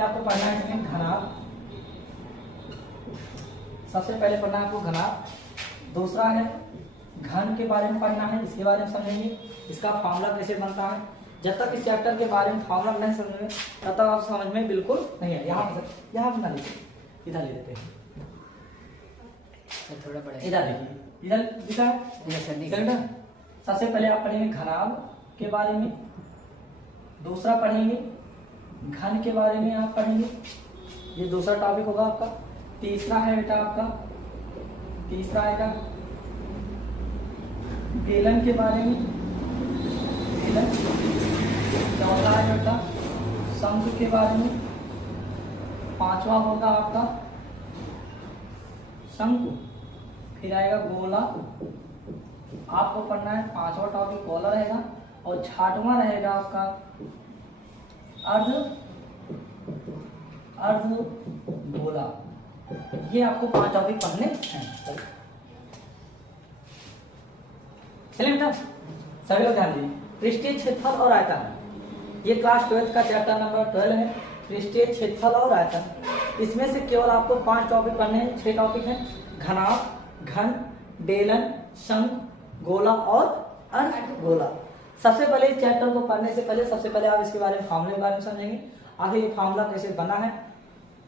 आपको पढ़ना है घनाभ। सबसे पहले पढ़ना है आपको घनाभ। दूसरा है घन के बारे में पढ़ना है, इसके बारे में समझेंगे, इसका फार्मूला कैसे बनता है। जब तक इस चैप्टर के बारे में फार्मूला नहीं समझेंगे तब तक आप समझ में बिल्कुल नहीं है। यहाँ बना लीजिए, इधर ले लेते हैं, थोड़ा बड़ा इधर देखिए, इधर दिखा है। सबसे पहले आप पढ़ेंगे घनाभ के बारे में, दूसरा पढ़ेंगे घन के बारे में आप पढ़ेंगे, ये दूसरा टॉपिक होगा आपका। तीसरा है बेटा आपका, तीसरा आएगा बेलन के बारे में, बेलन। चौथा है बेटा शंख के बारे में। पांचवा होगा आपका शंकु, फिर आएगा गोला। आपको पढ़ना है पांचवा टॉपिक गोला रहेगा, और छठवां रहेगा आपका अर्ध गोला। ये आपको 5 टॉपिक पढ़ने हैं। चलिए बेटा सभी लोग ध्यान दीजिए। पृष्ठीय क्षेत्रफल और आयतन, ये क्लास 12 का चैप्टर नंबर 12 है, पृष्ठीय क्षेत्रफल और आयतन। इसमें से केवल आपको 5 टॉपिक पढ़ने हैं। 6 टॉपिक हैं, घनाभ, घन, बेलन, शंख, गोला और अर्धगोला। सबसे पहले इस चैप्टर को पढ़ने से पहले सबसे पहले आप इसके बारे में फार्मूले के बारे में समझेंगे, आगे ये फार्मूला कैसे बना है,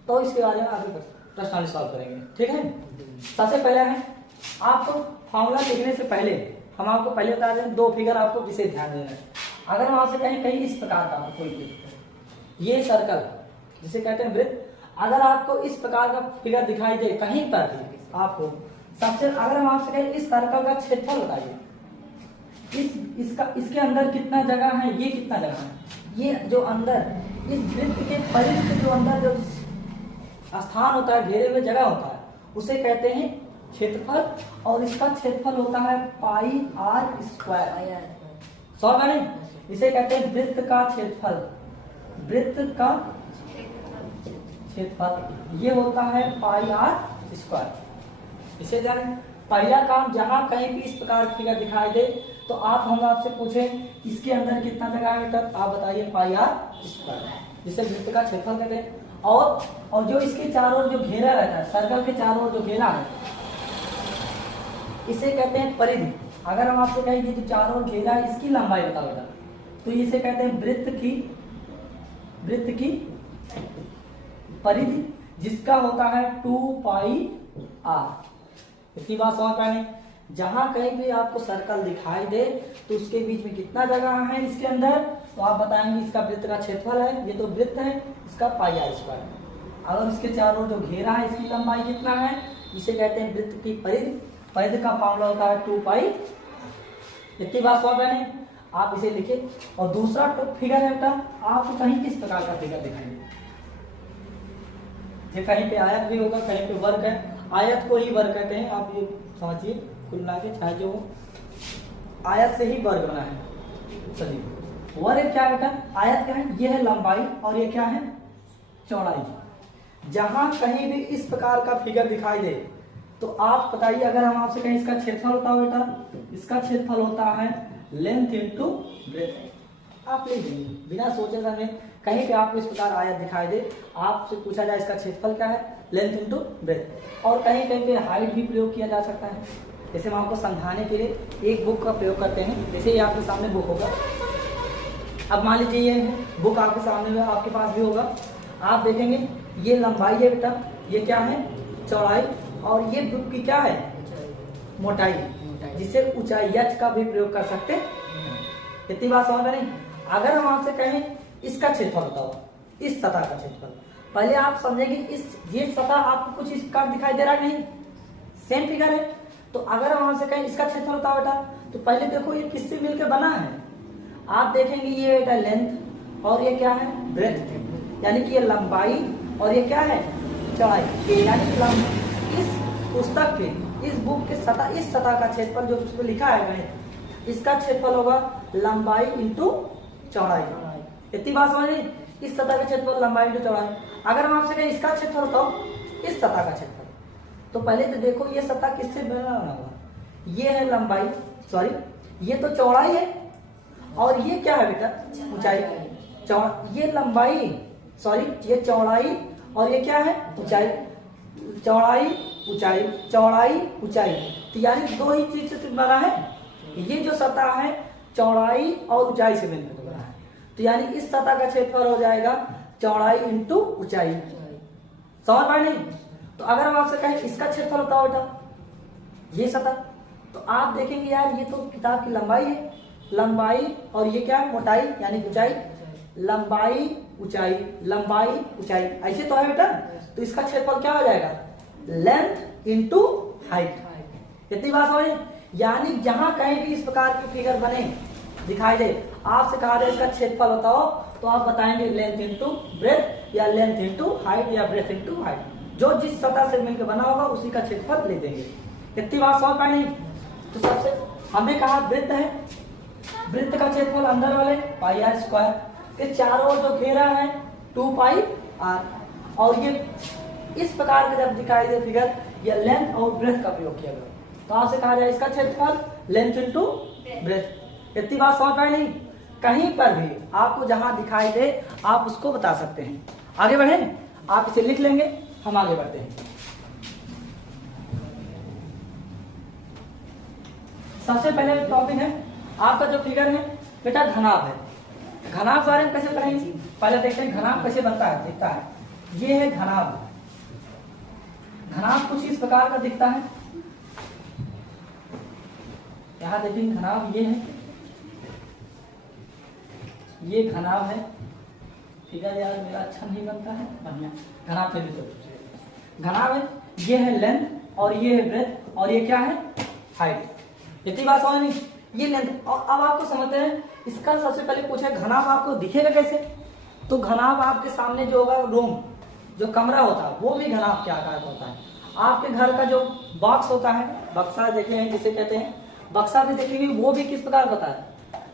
तो इसके बारे में आगे प्रश्न सॉल्व करेंगे। ठीक है। सबसे पहले है आपको फार्मूला लिखने से पहले हम आपको पहले बता दें 2 फिगर आपको विशेष ध्यान देना है। अगर वहां से कहीं कहीं इस प्रकार का कोई ये सर्कल जिसे कहते हैं वृत्त, अगर आपको इस प्रकार का फिगर दिखाई दे कहीं पर भी आपको, सबसे अगर हम आपसे कहें इस सर्कल का क्षेत्रफल बताइए, इसके अंदर कितना जगह है, ये कितना जगह है, ये जो अंदर इस वृत्त के परिधि के जो अंदर जो स्थान होता है, घेरे हुए जगह होता है, उसे कहते हैं क्षेत्रफल। और इसका क्षेत्रफल होता है पाई आर स्क्वायर। सौ का नहीं, इसे कहते हैं वृत्त का क्षेत्रफल। वृत्त का क्षेत्रफल ये होता है पाई आर स्क्वायर। इसे जाने पहला काम, जहां कहीं भी इस प्रकार फिगर दिखाई दे तो हम आपसे पूछे इसके अंदर कितना जगह है, तब आप बताइए पाई आर स्क्वायर, जिसे वृत्त का क्षेत्रफल कहते हैं। और जो इसके चारों ओर जो घेरा रहता है, सर्कल के चारों ओर जो घेरा है, इसे कहते हैं परिधि। अगर हम आपसे कहें कि जो चारों ओर घेरा है इसकी लंबाई बताओ बेटा, तो इसे कहते हैं वृत्त की परिधि, जिसका होता है 2 पाई आर। इतनी बात समझ पाए। जहां कहीं भी आपको सर्कल दिखाई दे तो उसके बीच में कितना जगह है इसके अंदर, तो आप बताएंगे इसका वृत्त का क्षेत्रफल है, ये तो वृत्त है, इसका पाई आर स्क्वायर। अगर इसके चारों जो घेरा है इसकी लंबाई कितना है, इसे कहते हैं वृत्त की परिधि। परिधि का फार्मूला होता है 2 पाई। इतनी बात समझ पाए। आप इसे लिखिए। और दूसरा फिगर है बेटा, आपको कहीं किस प्रकार का फिगर दिखाएंगे, ये कहीं पे आयत भी होगा, कहीं पे वर्ग है। आयत को ही वर्ग कहते हैं, आप ये समझिए। कुल मिला के चाहे जो आयत से ही वर्ग बना है। चलिए वर्ग क्या है बेटा, आयत क्या है, ये है लंबाई और ये क्या है चौड़ाई। जहां कहीं भी इस प्रकार का फिगर दिखाई दे तो आप बताइए, अगर हम आपसे कहें इसका क्षेत्रफल होता है बेटा, इसका क्षेत्रफल होता है लेंथ इंटू ब्रेथ। आप ले लीजिए बिना सोचे समझे, कहीं पे आपको इस प्रकार आयत दिखाई दे, आपसे पूछा जाए इसका क्षेत्रफल क्या है, लेंथ इंटू ब्रेथ। और कहीं कहीं पे हाइट भी प्रयोग किया जा सकता है। जैसे हम आपको समझाने के लिए एक बुक का प्रयोग करते हैं, जैसे ये आपके सामने बुक होगा। अब मान लीजिए ये बुक आपके सामने आपके पास भी होगा, आप देखेंगे ये लंबाई है बेटा, ये क्या है चौड़ाई, और ये बुक की क्या है मोटाई, जिसे ऊंचाई एच का भी प्रयोग कर सकते हैं। इतनी बात समझ में नहीं। अगर हम आपसे कहें इसका क्षेत्रफल बताओ, इस सतह का क्षेत्रफल, पहले आप समझेंगे ये सतह आपको कुछ इस प्रकार दिखाई दे रहा है, नहीं सेम फिगर है। तो अगर हम आपसे कहें इसका क्षेत्रफल बताओ बेटा, तो पहले देखो ये किससे मिलकर बना है। आप देखेंगे ये बेटा लेंथ और ये क्या है ब्रेथ, यानी कि ये लंबाई और ये क्या है चौड़ाई। यानी कि इस पुस्तक के, इस बुक के सतह, इस सतह का क्षेत्रफल जो उसमें लिखा है गणित, इसका क्षेत्रफल होगा लंबाई इंटू चौड़ाई। इतनी बात समझ रही, इस सतह का क्षेत्रफल लंबाई इंटू चौड़ाई। अगर हम आपसे कहें इसका क्षेत्रफल बताओ, इस सतह का क्षेत्रफल, तो पहले तो देखो ये सतह किससे बना हुआ, ये है लंबाई, सॉरी ये तो चौड़ाई है और ये क्या है बेटा, ऊंचाई। ये लंबाई, सॉरी ये चौड़ाई और ये क्या है, ऊंचाई। चौड़ाई ऊंचाई, चौड़ाई ऊंचाई, तो यानी दो ही चीज से बना है। ये जो सतह है चौड़ाई और ऊंचाई से मिलकर बना है, तो यानी इस सतह का क्षेत्रफल हो जाएगा चौड़ाई इंटू ऊंचाई। समझ पाए नहीं? तो अगर हम आपसे कहें इसका क्षेत्रफल बताओ बेटा, ये सतह, तो आप देखेंगे यार ये तो किताब की लंबाई है, लंबाई और ये क्या है, मोटाई यानी ऊंचाई। लंबाई ऊंचाई, लंबाई ऊंचाई, ऐसे तो है बेटा। तो इसका क्षेत्रफल क्या हो जाएगा, लेंथ इंटू हाइट। इतनी बात समझे? यानी जहां कहीं भी इस प्रकार की फिगर बने दिखाई दे, आपसे कहा जाए इसका क्षेत्रफल बताओ, तो आप बताएंगे लेंथ इंटू ब्रेथ या लेंथ इंटू हाइट या ब्रेथ इंटू हाइट। जो जिस सतह से मिलकर बना होगा उसी का क्षेत्रफल ले देंगे। इतनी बात समझ पाए नहीं? तो सबसे हमें कहा वृत्त है, वृत्त का क्षेत्रफल अंदर वाले पाई आर स्क्वायर के चारों ओर जो घेरा है 2 पाई आर, और ये इस प्रकार का जब दिखाई दे फिगर, या लेंथ और ब्रेथ का प्रयोग किया गया, तो आपसे कहा जाए इसका क्षेत्रफल लेंथ इंटू ब्रेथ। इतनी बात समझ पाए नहीं? कहीं पर भी आपको जहां दिखाई दे आप उसको बता सकते हैं। आगे बढ़े, आप इसे लिख लेंगे, हम आगे बढ़ते हैं। सबसे पहले टॉपिक है आपका जो फिगर है बेटा, घनाभ है। घनाभ बारे में कैसे पढ़ेंगे, पहले देखते हैं घनाभ कैसे बनता है, दिखता है। ये है घनाभ। घनाभ कुछ इस प्रकार का दिखता है। यहां देखिए घनाभ ये है, ये घनाभ है। फिगर यार मेरा अच्छा नहीं बनता है, बढ़िया घनाभ फिर भी तो घनाभ है। ये है लेंथ और ये है ब्रेथ और ये क्या है, हाइट। इतनी बात समझ नहीं? ये लेंथ। और अब आपको समझते हैं इसका सबसे पहले पूछे घनाभ आपको दिखेगा कैसे। तो घनाभ आपके सामने जो होगा रूम, जो कमरा होता है वो भी घनाभ के आकार का होता है। आपके घर का जो बॉक्स होता है, बक्सा देखे हैं जिसे कहते हैं, बक्सा भी देखेंगे वो भी किस प्रकार होता है,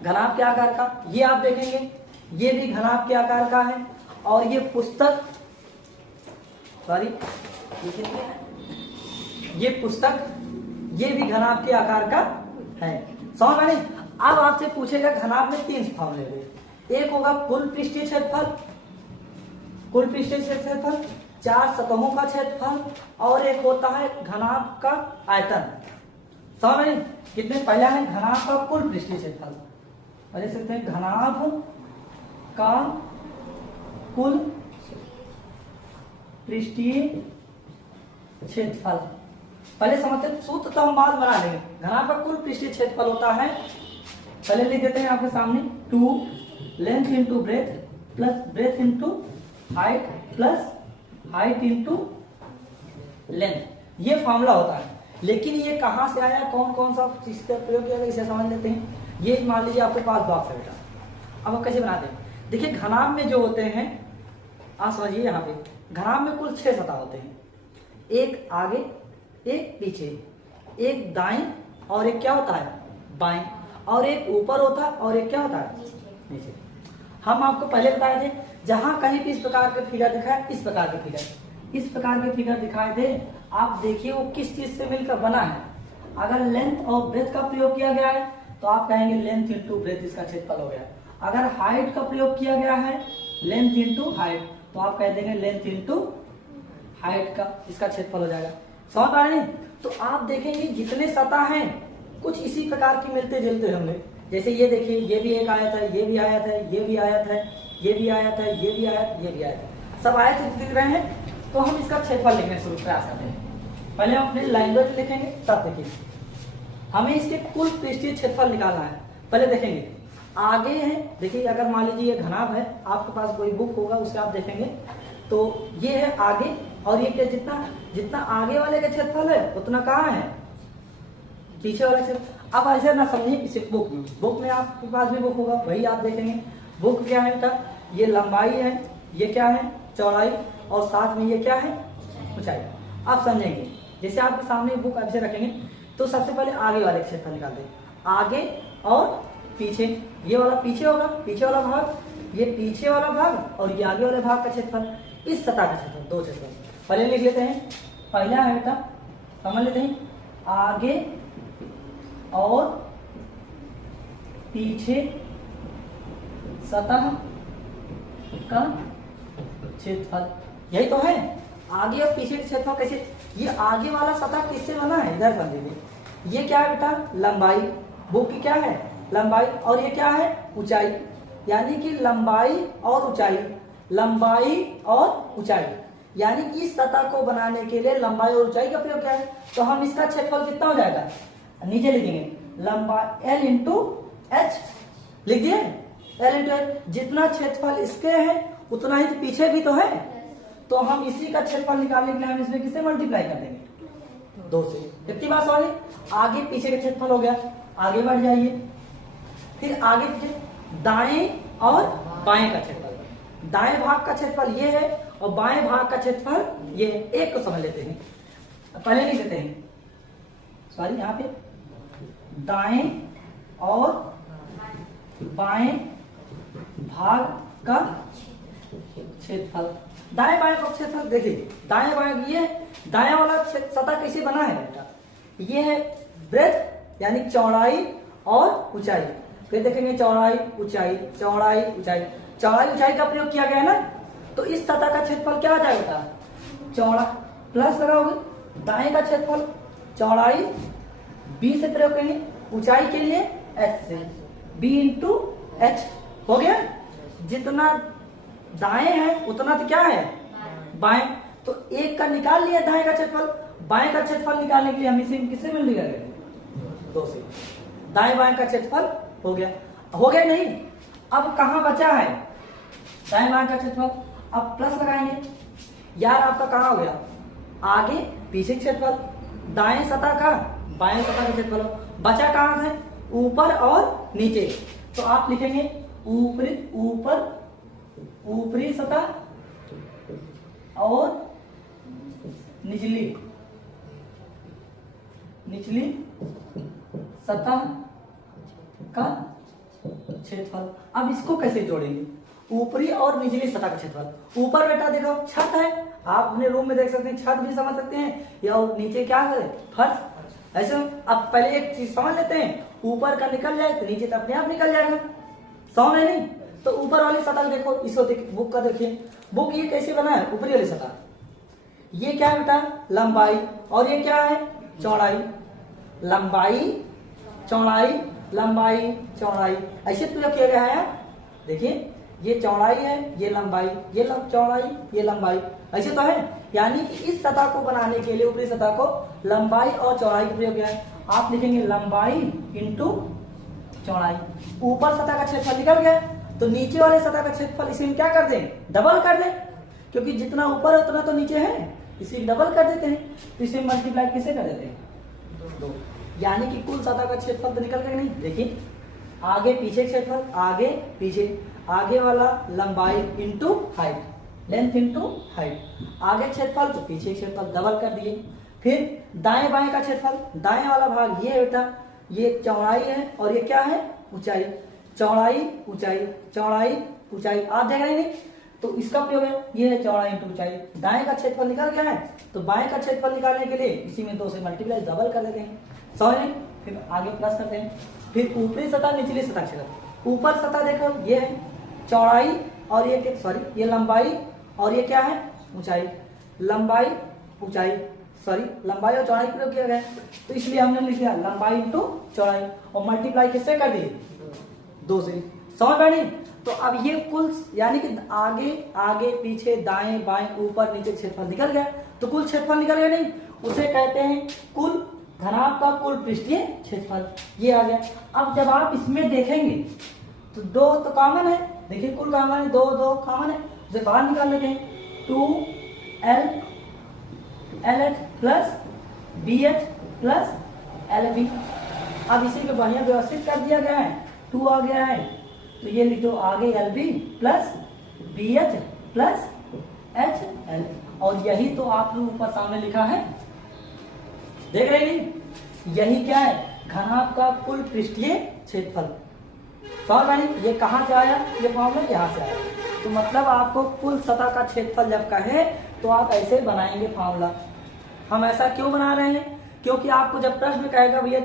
घनाभ के आकार का। ये आप देखेंगे ये भी घनाभ के आकार का है। और ये पुस्तक, सॉरी ये पुस्तक, ये भी घनाभ के आकार का है। समझ में नहीं? अब आपसे पूछेगा घनाभ में 3 फॉर्मूले हुए। एक होगा कुल पृष्ठीय क्षेत्रफल, कुल पृष्ठीय क्षेत्रफल, 4 सतहों का क्षेत्रफल, और एक होता है घनाभ का आयतन। समझ में नहीं? कितने पहला है घनाभ का कुल पृष्ठीय क्षेत्रफल, पहले सकते हैं घनाभ का कुल पृष्ठीय क्षेत्रफल। पहले समझते हैं, सूत्र तो हम बाद बना लेंगे। घनाभ का कुल पृष्ठीय क्षेत्रफल होता है, पहले लिख देते हैं आपके सामने, 2 length into breadth plus breadth into height plus height into length. ये फॉर्मूला होता है। लेकिन ये कहां से आया, कौन कौन सा चीज का प्रयोग किया गया, इसे समझ लेते हैं। ये मान लीजिए आपके पास बॉक्स है बेटा, अब हम कैसे बनाते हैं। देखिए घनाभ में जो होते हैं, आप समझिए यहाँ पे घनाभ में कुल 6 सतह होते हैं। एक आगे, एक पीछे, एक दाएं, और एक क्या होता है बाएं, और एक ऊपर होता है, और एक क्या होता है नीचे। हम आपको पहले बताए थे जहां कहीं भी इस प्रकार के फिगर दिखाए, इस प्रकार के फिगर, इस प्रकार के फिगर दिखाई दे, आप देखिए वो किस चीज से मिलकर बना है। अगर लेंथ और ब्रेथ का प्रयोग किया गया है तो आप कहेंगे लेंथ इंटू ब्रेथ, इसका क्षेत्रफल हो गया। अगर हाइट का प्रयोग किया गया है, लेंथ इंटू हाइट, तो आप कह देंगे लेंथ इंटू हाइट का, इसका क्षेत्रफल हो जाएगा। समझ पा रहे हैं? तो आप देखेंगे जितने सतह हैं कुछ इसी प्रकार की मिलते जुलते होंगे। जैसे ये देखिए, ये भी एक आयत है, ये भी आयत है, ये भी आयत है, ये भी आयत है, ये भी आयत, ये भी आयत, सब आयत दिख रहे हैं। तो हम इसका क्षेत्रफल लिखने शुरू प्रयास करते हैं। पहले हम अपने लैंग्वेज लिखेंगे, तब देखिए हमें इसके कुल पृष्ठीय क्षेत्रफल निकालना है। पहले देखेंगे आगे है, देखिए अगर मान लीजिए ये घनाभ है, आपके पास कोई बुक होगा उससे आप देखेंगे, तो ये है आगे, और ये क्या, जितना जितना आगे वाले का क्षेत्रफल है उतना कहाँ है पीछे वाला क्षेत्र। अब ऐसे ना समझिए किसी बुक में आपके पास भी बुक होगा, वही आप देखेंगे। बुक क्या है बेटा, ये लंबाई है, ये क्या है चौड़ाई, और साथ में ये क्या है ऊंचाई। आप समझेंगे जैसे आपके सामने बुक ऐसे रखेंगे, तो सबसे पहले आगे वाले क्षेत्रफल निकालते हैं, आगे और पीछे। ये वाला पीछे होगा, पीछे वाला भाग, ये पीछे वाला भाग, और ये आगे वाले भाग का क्षेत्रफल, इस सतह का क्षेत्रफल, 2 क्षेत्रफल पहले लिख लेते हैं। पहला है बेटा, समझ लेते हैं, आगे और पीछे सतह का क्षेत्रफल, यही तो है। आगे और पीछे का क्षेत्रफल कैसे, ये आगे वाला सतह किससे बना है, इधर समझिए, ये क्या है बेटा, लंबाई, बुक की क्या है, लंबाई, और ये क्या है, ऊंचाई, यानी कि लंबाई और ऊंचाई, लंबाई और ऊंचाई, यानी कि इस सतह को बनाने के लिए लंबाई और ऊंचाई का प्रयोग क्या है। तो हम इसका क्षेत्रफल कितना हो जाएगा, नीचे लिखेंगे लंबाई L इंटू एच, लिख दिए L इंटू एच, जितना क्षेत्रफल इसके है उतना ही तो पीछे भी तो है, तो हम इसी का क्षेत्रफल निकालने के लिए हम इसमें किससे मल्टीप्लाई कर देंगे, 2 से। कितनी बात सवाल, आगे पीछे का क्षेत्रफल हो गया, आगे बढ़ जाइए, फिर आगे पीछे दाएं और बाएं का क्षेत्रफल, दाएं भाग का क्षेत्रफल ये है और बाएं भाग का क्षेत्रफल ये है। एक को समझ लेते हैं, पहले लिख देते हैं, सॉरी यहाँ पे दाएं और बाएं भाग का क्षेत्रफल, दाएं बाएं का क्षेत्रफल देखिए, दाएं बाएं ये दाएं वाला सतह कैसे बना है बेटा, ये है ब्रेथ यानी चौड़ाई और ऊंचाई, फिर देखेंगे चौड़ाई ऊंचाई, चौड़ाई ऊंचाई, चौड़ाई ऊंचाई का प्रयोग किया गया है ना, तो इस सतह का क्षेत्रफल क्या आ जाएगा, चौड़ा प्लस लगाओगे, दाएं का क्षेत्रफल चौड़ाई बी से प्रयोग करेंगे, ऊंचाई के लिए एच से, बी इंटू एच हो गया, जितना दाएं है उतना तो क्या है बाएं, तो एक का निकाल लिया दाएं का क्षेत्रफल, बाएं का क्षेत्रफल निकालने के लिए हम इसे किससे मिल करेंगे, 2 से, दाएं बाएं का क्षेत्रफल हो गया, हो गया नहीं, अब कहां बचा है दाएं बाएं का क्षेत्रफल, अब प्लस लगाएंगे, यार आपका कहां हो गया, आगे पीछे क्षेत्रफल, दाएं सतह का बाएं सतह का क्षेत्रफल, बचा कहां से, ऊपर और नीचे, तो आप लिखेंगे ऊपरी ऊपर ऊपरी सतह और निचली निचली सतह का क्षेत्रफल। अब इसको कैसे जोड़ेंगे, ऊपरी और निचली सतह का क्षेत्रफल, ऊपर बेटा देखो छत है, आप अपने रूम में देख सकते हैं, छत भी समझ सकते हैं, या नीचे क्या है फर्श, ऐसे। अब पहले एक चीज समझ लेते हैं, ऊपर का निकल जाए तो नीचे तो अपने आप निकल जाएगा, समझ में नहीं, तो ऊपर वाली सतह देखो, इसको बुक का देखिए, बुक ये कैसे बना है, ऊपरी वाली सतह, ये क्या है बेटा लंबाई, और ये क्या है चौड़ाई, लंबाई चौड़ाई, लंबाई चौड़ाई, ऐसे प्रयोग किया गया है, देखिए ये चौड़ाई है, ये लंबाई, ये चौड़ाई, ये लंबाई, ऐसे तो है, यानी कि इस सतह को बनाने के लिए ऊपरी सतह को लंबाई और चौड़ाई का प्रयोग किया है। आप लिखेंगे लंबाई इंटू चौड़ाई, ऊपर सतह का क्षेत्रफल निकल गया, तो नीचे वाले सतह का क्षेत्रफल इसी में क्या कर दें, डबल कर दें, क्योंकि जितना ऊपर है उतना तो नीचे है, इसी डबल कर देते हैं, तो इसे मल्टीप्लाई किसे कर देते हैं, 2, यानी कि कुल सतह का क्षेत्रफल तो निकल गया नहीं, देखिए आगे पीछे क्षेत्रफल, आगे पीछे, आगे वाला लंबाई into height, length into height, आगे क्षेत्रफल तो पीछे क्षेत्रफल डबल कर दिए, फिर दाएं बाएं का क्षेत्रफल, दाएं वाला भाग ये बेटा ये चौड़ाई है और ये क्या है ऊंचाई, चौड़ाई ऊंचाई, चौड़ाई ऊंचाई, आप देख रहे नहीं, तो इसका प्रयोग है, ये है चौड़ाई इंटू ऊंचाई, दाएं का क्षेत्रफल निकल गया है, तो बाएं का क्षेत्रफल निकालने के लिए इसी में 2 से मल्टीप्लाई डबल कर देते हैं, समझ रहे, फिर आगे प्लस करते हैं, फिर ऊपरी सतह निचली सतह क्षेत्रफल, ऊपर सतह देखो ये है चौड़ाई और ये सॉरी ये लंबाई और ये क्या है ऊंचाई, लंबाई ऊंचाई सॉरी लंबाई और चौड़ाई प्रयोग किया गया, तो इसलिए हमने लिख दिया लंबाई इंटू चौड़ाई, और मल्टीप्लाई किससे कर दिए 2 से, समझ में नहीं। तो अब ये कुल यानी कि आगे आगे पीछे दाएं बाएं ऊपर नीचे क्षेत्रफल निकल गया, तो कुल क्षेत्रफल निकल गया नहीं, उसे कहते हैं कुल घनाभ का कुल पृष्ठीय क्षेत्रफल, ये आ गया। अब जब आप इसमें देखेंगे तो 2 तो कॉमन है, देखिए कुल कॉमन है, 2 2 कॉमन है, उसे बाहर निकाल लेते हैं, 2L LH plus BH plus LB, अब इसी को बढ़िया व्यवस्थित कर दिया गया है, 2 आ गया है, तो ये लिख दो आगे LB plus BH plus HL, और यही तो आप लोग ऊपर सामने लिखा है, देख रहे नहीं, यही क्या है घनाभ का कुल पृष्ठीय क्षेत्रफल, समझ में, ये कहां से आया, ये फॉर्मूला यहाँ से आया, तो मतलब आपको कुल सतह का क्षेत्रफल जब कहे तो आप ऐसे बनाएंगे फॉर्मूला। हम ऐसा क्यों बना रहे हैं, क्योंकि आपको जब प्रश्न कहेगा भैया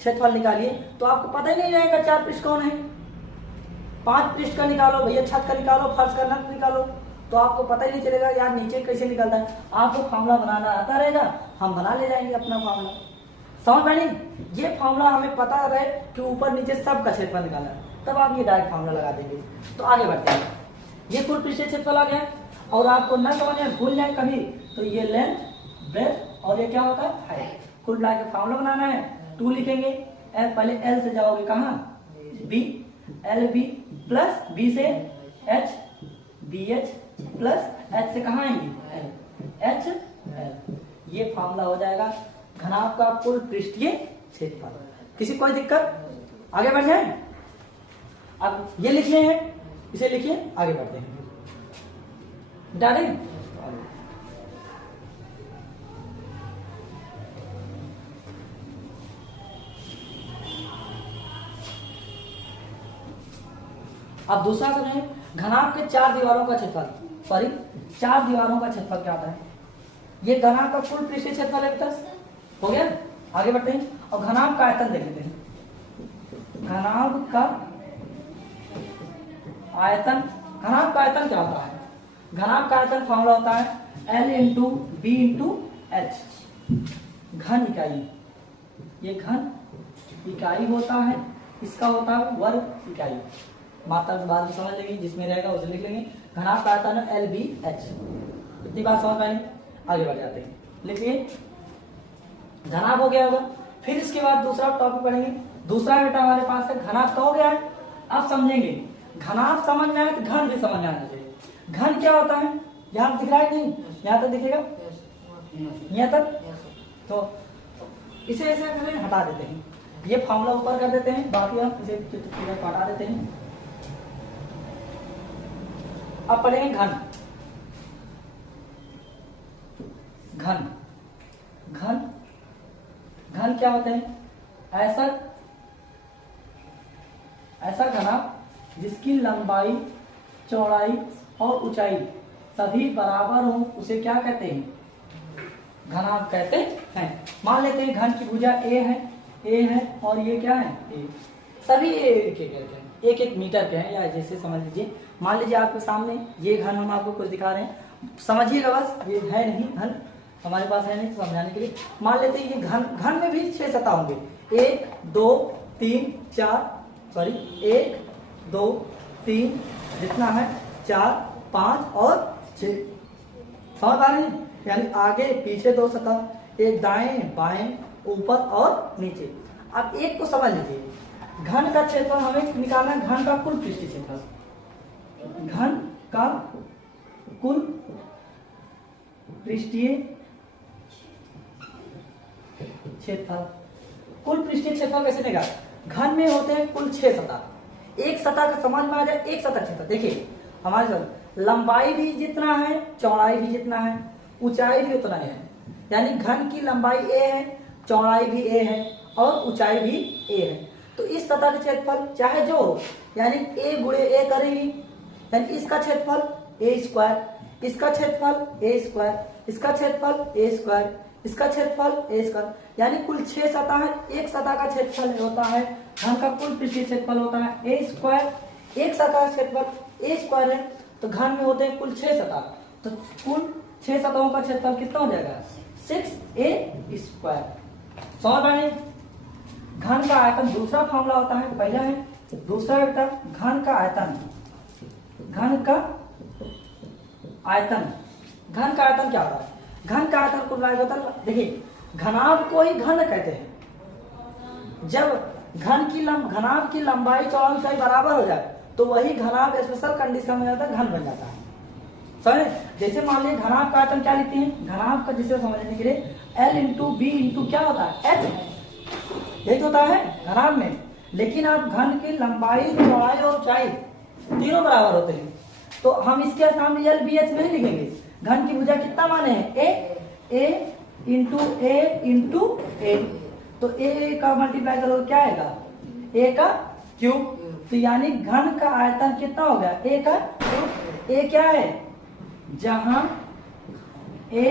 क्षेत्रफल निकालिए तो आपको पता ही नहीं रहेगा 4 पृष्ठ कौन है। 5 पृष्ठ का निकालो भैया, छत का निकालो, फर्श का नट निकालो, तो आपको पता ही नहीं चलेगा यार नीचे कैसे निकलता है। आपको फार्मूला बनाना आता रहेगा, हम बना ले जाएंगे अपना फार्मूला। समझ में नहीं, ये फार्मूला हमें पता रहे कि ऊपर नीचे सब का क्षेत्रफल निकालना है, तब आप ये डायरेक्ट फार्मूला लगा देंगे। तो आगे बढ़ते हैं, ये कुल पृष्ठीय क्षेत्रफल आ गया। और आपको न समझ में भूल जाए कभी तो ये लेंथ, ब्रेथ और ये क्या होता है हाइट, कुल मिला के फार्मूला बनाना है। 2 लिखेंगे, एल पहले एल से जाओगे कहाँ B, L B plus B से H, B H plus H से कहाँ आएंगे एल, एच एल। ये फार्मूला हो जाएगा घनाभ का कुल पृष्ठीय क्षेत्रफल। किसी कोई दिक्कत, आगे बढ़ जाए। अब ये लिखने हैं, इसे लिखिए, आगे बढ़ते हैं। डालें अब दूसरा करें, घनाभ के 4 दीवारों का क्षेत्रफल, सॉरी 4 दीवारों का क्षेत्रफल क्या होता है। ये घनाभ का कुल पृष्ठीय क्षेत्रफल है बेटा, हो गया। आगे बढ़ते हैं और घनाभ का आयतन देख लेते हैं। घनाभ का आयतन, घनाभ का आयतन क्या होता है। घनाभ का आयतन फॉर्मूला होता है L into B into H, घन इकाई। ये घन इकाई होता है, इसका होता है वर्ग इकाई। मात्रा बाद में समझ लेंगे, जिसमें रहेगा उसे लिख लेंगे। घनाभ का आयतन है LBH। इतनी बात समझ पाएंगे, आगे बढ़ जाते हैं। लिखिए घनाभ हो गया होगा, फिर इसके बाद दूसरा टॉपिक पढ़ेंगे। दूसरा बेटा हमारे पास है घनाभ का हो गया है। अब समझेंगे, घनाभ समझ में आए तो घन भी समझ में आना चाहिए। घन क्या होता है, यहाँ दिख रहा है नहीं, यहाँ तक दिखेगा, यहाँ तक, तो इसे ऐसे करें, हटा देते हैं। ये फार्मूला ऊपर कर देते हैं, बाकी हम इसे हटा देते हैं। अब पढ़ेंगे घन। घन घन घन क्या होते हैं, ऐसा ऐसा घनाभ जिसकी लंबाई, चौड़ाई और ऊंचाई सभी बराबर हो, उसे क्या कहते हैं, घनाभ कहते हैं। मान लेते हैं घन की भुजा ए है और ये क्या है ए, सभी एक एक मीटर पे है, या जैसे समझ लीजिए। मान लीजिए आपके सामने ये घन हम आपको कुछ दिखा रहे हैं, समझिएगा बस, ये है नहीं घन हमारे पास है नहीं, समझाने के लिए। मान लेते हैं ये घन में भी 6 सतह होंगे, 1 2 3 4, सॉरी 1 2 3, जितना है 4 5 और 6, समझ पा रहे हैं। यानी आगे पीछे 2 सतह, एक दाएं बाएं ऊपर और नीचे। अब एक को समझ लीजिए, घन का क्षेत्रफल हमें निकालना है, घन का कुल पृष्ठीय क्षेत्रफल, घन का कुल पृष्ठीय क्षेत्रफल। कुल पृष्ठीय क्षेत्रफल कैसे देगा, घन में होते हैं कुल 6 सतह, एक सतह का समझ में आ जाए, एक सतह क्षेत्रफल। देखिए हमारे साथ लंबाई भी जितना है, चौड़ाई भी जितना है, ऊंचाई भी उतना है। यानी घन की लंबाई a है, चौड़ाई भी a है और ऊंचाई भी a है। तो इस सतह का क्षेत्रफल चाहे जो हो, यानी a गुणे a करेंगे, यानी इसका क्षेत्रफल a स्क्वायर, इसका क्षेत्रफल a स्क्वायर, इसका क्षेत्रफल a स्क्वायर, इसका क्षेत्रफल a स्क्वायर। यानी कुल 6 सतह है, एक सतह का क्षेत्रफल होता है, घन का कुल पृष्ठीय क्षेत्रफल होता है a स्क्वायर। एक सतह का क्षेत्रफल a स्क्वायर है, तो घन में होते हैं कुल 6 सतह, तो कुल 6 सतहों का क्षेत्रफल कितना हो जाएगा, 6a स्क्वायर। समझ पाए। घन का आयतन दूसरा फार्मूला होता है, पहला है, दूसरा बेटा घन का आयतन। घन का आयतन, घन का आयतन क्या होता है, घन का आयतन कुल होता है। देखिए घनाभ को ही घन कहते हैं। जब घनाभ की लंबाई चौड़ाई ऊंचाई बराबर हो जाए तो वही घनाभ स्पेशल कंडीशन में जाता है, घन बन जाता है। समझे। जैसे मान लीजिए घनाभ का आयतन क्या लिखते हैं, घनाभ का जिसे समझने के लिए L इंटू बी इंटू क्या होता है H, यही तो होता है घनाभ में। लेकिन आप घन की लंबाई, चौड़ाई और ऊंचाई तीनों बराबर होते हैं, तो हम इसके सामने LBH नहीं लिखेंगे। घन की भुजा कितना माने हैं, a इंटू a, तो a का मल्टीप्लाई करो क्या आएगा, a का क्यूब। तो यानी घन का आयतन कितना हो गया, a का क्यूब। a क्या है, जहां a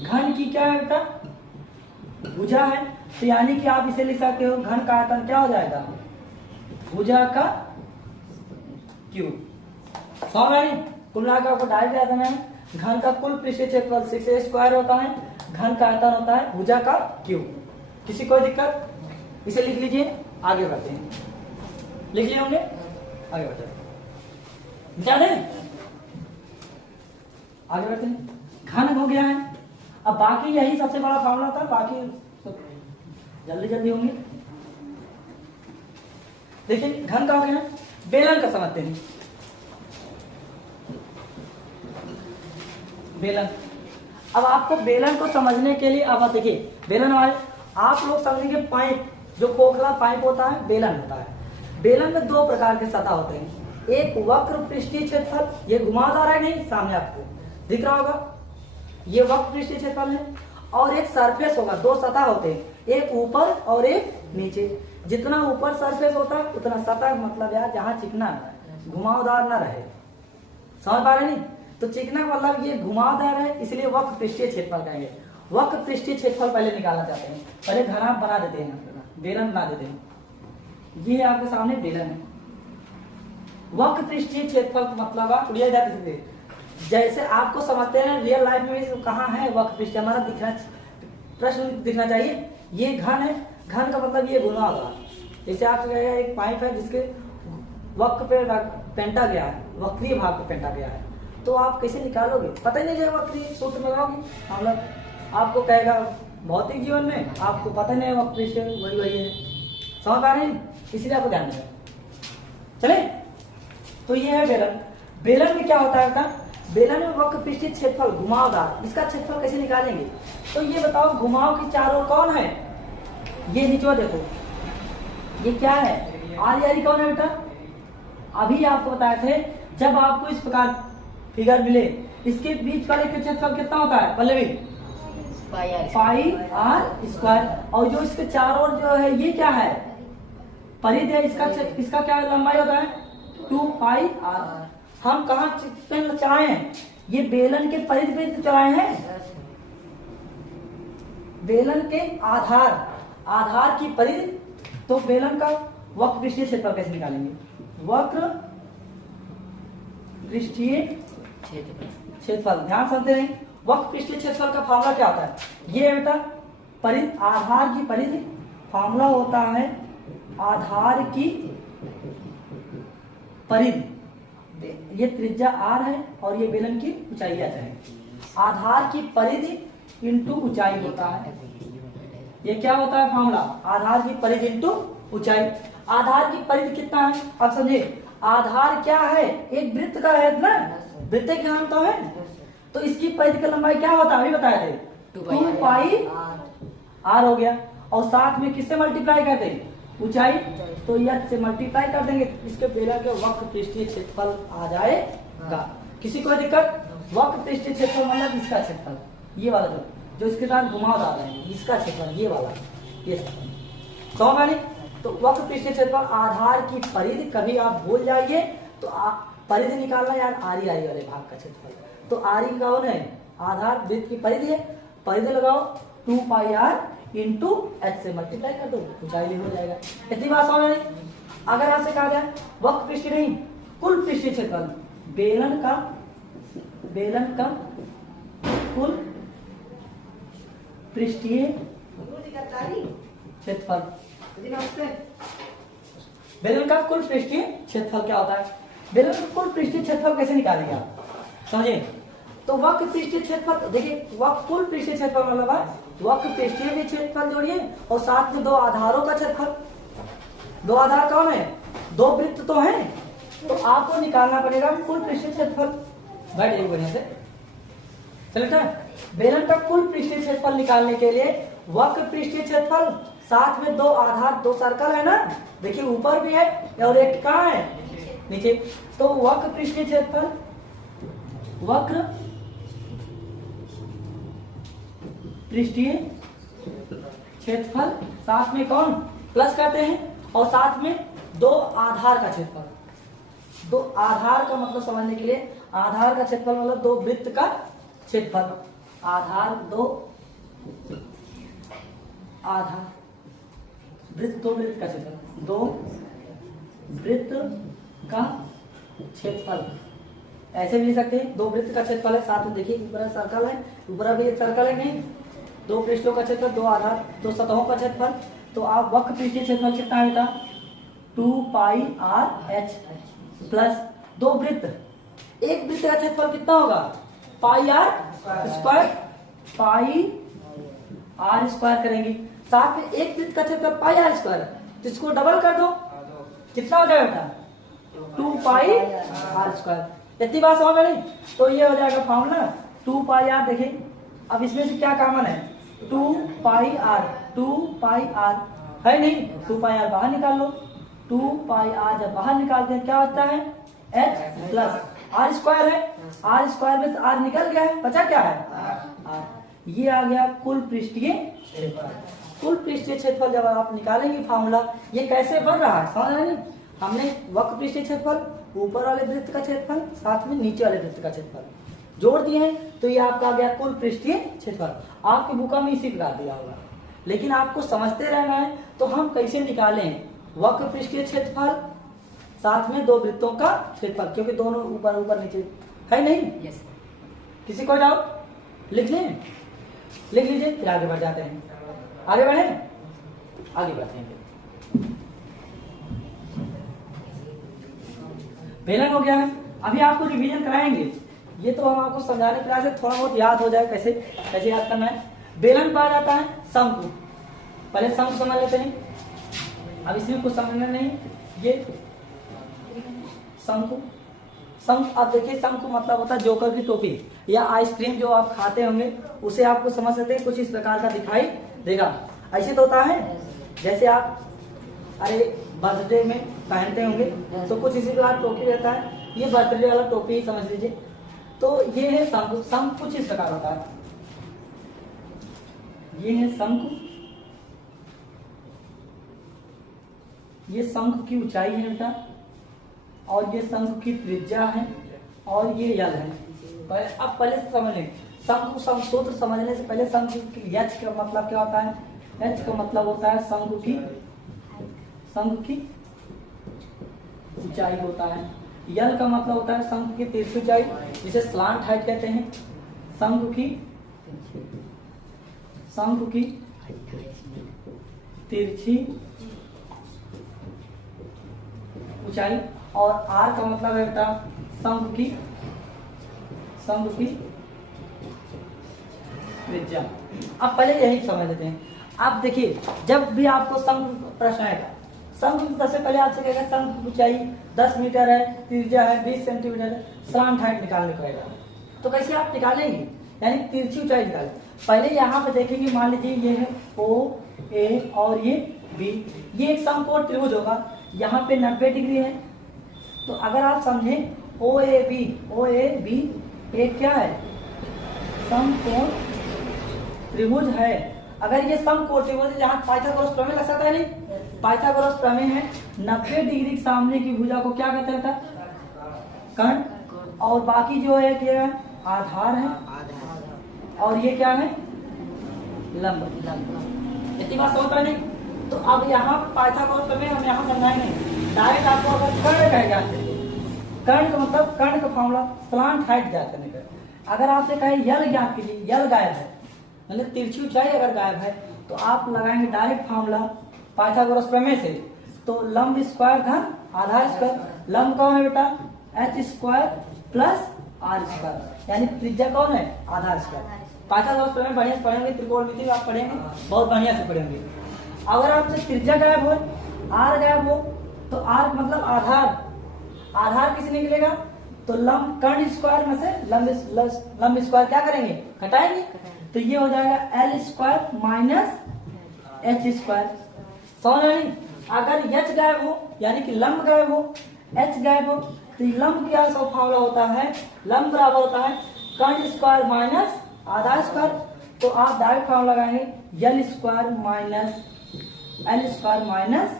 घन की क्या है बेटा भुजा है, तो यानी कि आप इसे लिख सकते हो घन का आयतन क्या हो जाएगा, भुजा का क्यूब। समझ में आई? कुल मिलाकर को डायरेक्ट आयतन है, घन का कुल पृष्ठीय क्षेत्रफल 6a स्क्वायर होता है, घन का आयतन होता है भुजा का क्यूब। किसी कोई दिक्कत? इसे लिख लीजिए, आगे बढ़ते हैं। लिख लिए होंगे, आगे बढ़ते हैं। क्या है? आगे बढ़ते हैं। घन हो गया है, अब बाकी यही सबसे बड़ा फार्मूला था, बाकी सब जल्दी जल्दी होंगे। देखिए घन का हो गया, बेलन का समझते हैं। बेलन, अब आपको बेलन को समझने के लिए अब देखिए बेलन वाले आप लोग समझेंगे पाइप, जो खोखला पाइप होता है बेलन होता है। बेलन में दो प्रकार के सतह होते हैं, एक वक्र पृष्ठीय क्षेत्रफल, ये घुमावदार है, नहीं सामने आपको दिख रहा होगा, ये वक्र पृष्ठीय क्षेत्रफल है, और एक सरफेस होगा, दो सतह होते हैं, एक ऊपर और एक नीचे। जितना ऊपर सरफेस होता है उतना सतह मतलब यार जहां चिकना घुमावदार न रहे। समझ पा रहे नहीं? तो चिकना मतलब ये घुमावदार है, इसलिए वक्र पृष्ठीय क्षेत्रफल कहेंगे। वक्र पृष्ठीय क्षेत्रफल पहले निकालना चाहते हैं, पहले घन आप बना देते हैं, बेलन बना देते हैं। ये आपके सामने बेलन है। वक्र पृष्ठीय क्षेत्रफल मतलब आप उड़िया जाते थे, जैसे आपको समझते हैं रियल लाइफ में कहाँ है वक्र पृष्ठीय, हमारा दिखना प्रश्न दिखना चाहिए। ये घन है, घन का मतलब ये घुमावदार। जैसे आप एक पाइप है जिसके वक्र पे पेंटा गया है, वक्रीय भाग पे पेंटा गया है, तो आप कैसे निकालोगे? पता ही नहीं चलेगा, वक्रीय सूत्र लगाओगे, मतलब आपको कहेगा भौतिक जीवन में आपको पता नहीं है वक्र पृष्ठीय वही है। समझ पा रहे हैं? इसलिए आपको ध्यान देना। चले, तो ये है बेलन। बेलन में क्या होता है? बेलन में वक्र पृष्ठीय क्षेत्रफल घुमावदार, इसका क्षेत्रफल कैसे निकालेंगे? तो ये बताओ घुमाव के चारों कौन है? ये नीचे देखो, ये क्या है? आरी कौन है बेटा? अभी आपको बताए थे, जब आपको इस प्रकार फिगर मिले, इसके बीच वाले का क्षेत्रफल कितना होता है पल्लवी? पाई आर स्क्वायर। और जो इसके चारों ओर जो है ये क्या है? परिधि है, इसका क्या लंबाई होता है? 2 पाई आर। हम कहाँ चढ़ाए हैं? ये बेलन के परिधि पे चढ़ाए हैं, बेलन के आधार की परिधि। तो बेलन का वक्र पृष्ठीय क्षेत्रफल कैसे निकालेंगे? वक्र पृष्ठीय क्षेत्रफल, ध्यान समझते रहे। वक्र पृष्ठीय क्षेत्रफल का फार्मूला क्या होता है? ये बेटा परिधि, आधार की परिधि, फार्मूला होता है आधार की परिधि। ये त्रिज्या r है और ये बेलन की ऊंचाई h है। आधार की परिधि इंटू ऊंचाई होता है। ये क्या होता है फार्मूला? आधार की परिधि इंटू ऊंचाई। आधार की परिधि कितना है? अब समझिए, आधार क्या है? एक वृत्त का है ना, वृत्त क्या होता है? तो इसकी परिधि का लंबाई क्या होता है? अभी बताए थे 2 पाई r हो गया, और साथ में किससे मल्टीप्लाई करते हैं? ऊंचाई, तो यह से मल्टीप्लाई कर देंगे, इसके बेलन के वक्र पृष्ठीय क्षेत्रफल आ जाएगा। किसी को दिक्कत? वक्र पृष्ठीय क्षेत्रफल मतलब इसका क्षेत्रफल, ये वाला जो इसके साथ घुमावदार है, इसका क्षेत्रफल ये वाला, ये समझ में नहीं? तो वक्र पृष्ठीय क्षेत्रफल आधार की परिधि, कभी आप भूल जाइए तो परिधि निकालना यार, आरी वाले भाग का क्षेत्रफल। तो आरी कौन है? आधार वृत्त की परिधि है, परिधि लगाओ 2 पाई आर इंटू एच से मल्टीप्लाई कर दो, ऊंचाई हो जाएगा। इतनी बात समझ में? अगर आपसे कहा जाए वक्र पृष्ठीय नहीं, कुल पृष्ठीय क्षेत्रफल, बेलन का कुल पृष्ठीय क्षेत्रफल, बेलन का कुल पृष्ठीय क्षेत्रफल क्या होता है? बेलन का कुल पृष्ठीय क्षेत्रफल कैसे निकालेंगे आप? समझिए, तो वक्र पृष्ठीय क्षेत्रफल देखिए, कुल पृष्ठीय क्षेत्रफल मतलब वक्र पृष्ठीय भी क्षेत्रफल जोड़िए और साथ में दो आधारों का क्षेत्रफल। दो आधार कौन है? दो वृत्त तो हैं, तो आपको निकालना पड़ेगा कुल पृष्ठीय क्षेत्रफल। बैठ एक बढ़िया से चलता है। बेलन का कुल पृष्ठीय क्षेत्रफल निकालने के लिए वक्र पृष्ठीय क्षेत्रफल, साथ में दो आधार, दो सर्कल है ना, देखिए ऊपर भी है और एक कहाँ है? नीचे। तो वक्र पृष्ठीय क्षेत्रफल, वक्र पृष्ठीय क्षेत्रफल, साथ में कौन प्लस करते हैं, और साथ में दो आधार का क्षेत्रफल। दो आधार का मतलब समझने के लिए, आधार का क्षेत्रफल मतलब दो वृत्त का क्षेत्रफल। आधार दो आधा वृत्त, दो वृत्त का क्षेत्रफल, दो वृत्त का क्षेत्रफल, ऐसे भी लिख सकते हैं। दो वृत्त का क्षेत्रफल है, साथ में देखिए ऊपर सर्कल है, ऊपर भी एक सर्कल है नहीं, दो पृष्ठों का क्षेत्रफल, दो आधार, दो सतहों का क्षेत्रफल। तो आप वक्र पृष्ठीय क्षेत्रफल कितना बेटा 2 पाई आर एच प्लस दो वृत्त, एक वृत्त का क्षेत्रफल कितना होगा pi r square, pi r square करेंगे, साथ में एक वृत्त का क्षेत्रफल पाई आर स्क्वायर, तो इसको डबल कर दो, कितना हो जाएगा बेटा 2 पाई आर स्क्वायर। इतनी बात समझ में नहीं? तो ये हो जाएगा फॉर्मूला 2 पाई आर। देखिए अब इसमें से क्या कॉमन है 2 पाई आर, 2 पाई आर है नहीं, 2 पाई आर बाहर निकाल लो, 2 पाई आर जब बाहर निकालते हैं क्या होता है एच प्लस आर स्क्वायर है, आर स्क्वायर में से आर निकल गया है, बचा क्या है आर। ये आ गया कुल पृष्ठीय क्षेत्रफल। कुल पृष्ठीय क्षेत्रफल जब आप निकालेंगे फॉर्मूला, ये कैसे बन रहा है समझ रहे नहीं? हमने वक्र पृष्ठीय क्षेत्रफल, ऊपर वाले वृत्त का क्षेत्रफल, साथ में नीचे वाले वृत्त का क्षेत्रफल जोड़ दिए हैं, तो ये आपका आ गया कुल पृष्ठीय क्षेत्रफल। आपकी बुका में इसी प्रकार दिया होगा, लेकिन आपको समझते रहना है। तो हम कैसे निकालें वक्र पृष्ठीय क्षेत्रफल साथ में दो वृत्तों का क्षेत्रफल, क्योंकि दोनों ऊपर ऊपर नीचे है नहीं। yes. किसी को डाउट लिख लें, लिख लीजिए, फिर आगे बढ़ जाते हैं। आगे बढ़े, आगे बढ़ते हैं। बेलन हो गया है, अभी आपको रिवीजन कराएंगे, ये तो हम आपको समझाने प्रयास से थोड़ा बहुत याद हो जाए कैसे कैसे याद करना है। बेलन पाया जाता है शंकु, पहले शंकु समझ लेते हैं, अब इसमें कुछ समझना नहीं। ये शंकु, शंकु आप देखिए, शंकु मतलब होता है जोकर की टोपी या आइसक्रीम जो आप खाते होंगे, उसे आपको समझ सकते हैं, कुछ इस प्रकार का दिखाई देगा। ऐसे तो होता है जैसे आप अरे बर्थडे में पहनते होंगे, तो कुछ इसी प्रकार टोपी रहता है, ये बर्थडे वाला टोपी ही समझ लीजिए। तो ये है शंकु, शंकु कुछ इस प्रकार होता है, ये है शंकु, ये शंकु की ऊंचाई है बेटा, और ये शंकु की त्रिज्या है, और ये यल है। अब पहले समझ लें शंकु, सूत्र समझने से पहले शंकु की एच का मतलब क्या होता है? एच का मतलब होता है शंकु की ऊंचाई होता है। यल का मतलब होता है शंकु की तिरछी ऊंचाई, जिसे स्लांट हाइट कहते हैं। शंकु की तिरछी ऊंचाई, और आर का मतलब है बेटा शंकु की त्रिज्या। अब पहले यही समझ लेते हैं। आप देखिए जब भी आपको शंकु प्रश्न आएगा, शंकु सबसे पहले आपसे कहेगा शंकु की ऊंचाई 10 मीटर है, त्रिज्या है 20 सेंटीमीटर है, स्लांट हाइट निकालने को कहेगा। तो कैसे आप निकालेंगे? यानी तिरछी ऊंचाई निकालें। पहले यहाँ पे देखेंगे, मान लीजिए ये है ओ ए और ये बी, ये एक समकोण त्रिभुज होगा, यहाँ पे 90 डिग्री है। तो अगर आप समझें ओ ए बी एक क्या है समकोण त्रिभुज है। अगर ये समकोण त्रिभुज है, जहाँ पाइथागोरस प्रमेय लग सकता है नहीं, पाइथागोरस प्रमेय है 90 डिग्री सामने की भुजा को क्या कहते हैं? कर्ण, और बाकी जो है क्या है आधार है, और ये क्या है लंब। इतनी बात समझ पाए नहीं? तो अब यहाँ पाइथागोरस प्रमेय हम यहाँ समझाएंगे। डायरेक्ट आपको अगर कर्ण कहे जाते, कर्ण का मतलब कर्ण का फॉर्मूला स्लांट हाइट ज्ञात करने का। अगर आपसे कहे यल ज्ञात कीजिए, यल गायब है, मतलब तिरछी ऊंचाई अगर गायब है, तो आप लगाएंगे डायरेक्ट फॉर्मूला पाइथागोरस प्रमेय से। तो लंब स्क्वायर धन आधार स्क्वायर, लंब कौन है बेटा H square plus R square, यानी त्रिज्या कौन है आधार स्क्वायर। पाइथागोरस प्रमेय बढ़िया से पढ़ेंगे, त्रिकोणमिति आप पढ़ेंगे, बहुत बढ़िया से पढ़ेंगे। अगर आपसे त्रिज्या गायब हो, आर गायब हो, तो आर मतलब आधार, आधार किस निकलेगा? तो लंब कर्ण स्क्वायर में से लंब स्क्वायर क्या करेंगे घटाएंगे, तो ये हो जाएगा L square minus H square. समझ नहीं? अगर एच गायब हो यानी कि लंब गायब हो, एच गायब हो, तो लंब क्या फॉर्मूला होता है? लंब बराबर होता है कर्ण स्क्वायर माइनस आधार स्क्वायर। तो आप डायरेक्ट फॉर्मूला लगाएंगे L square minus L square minus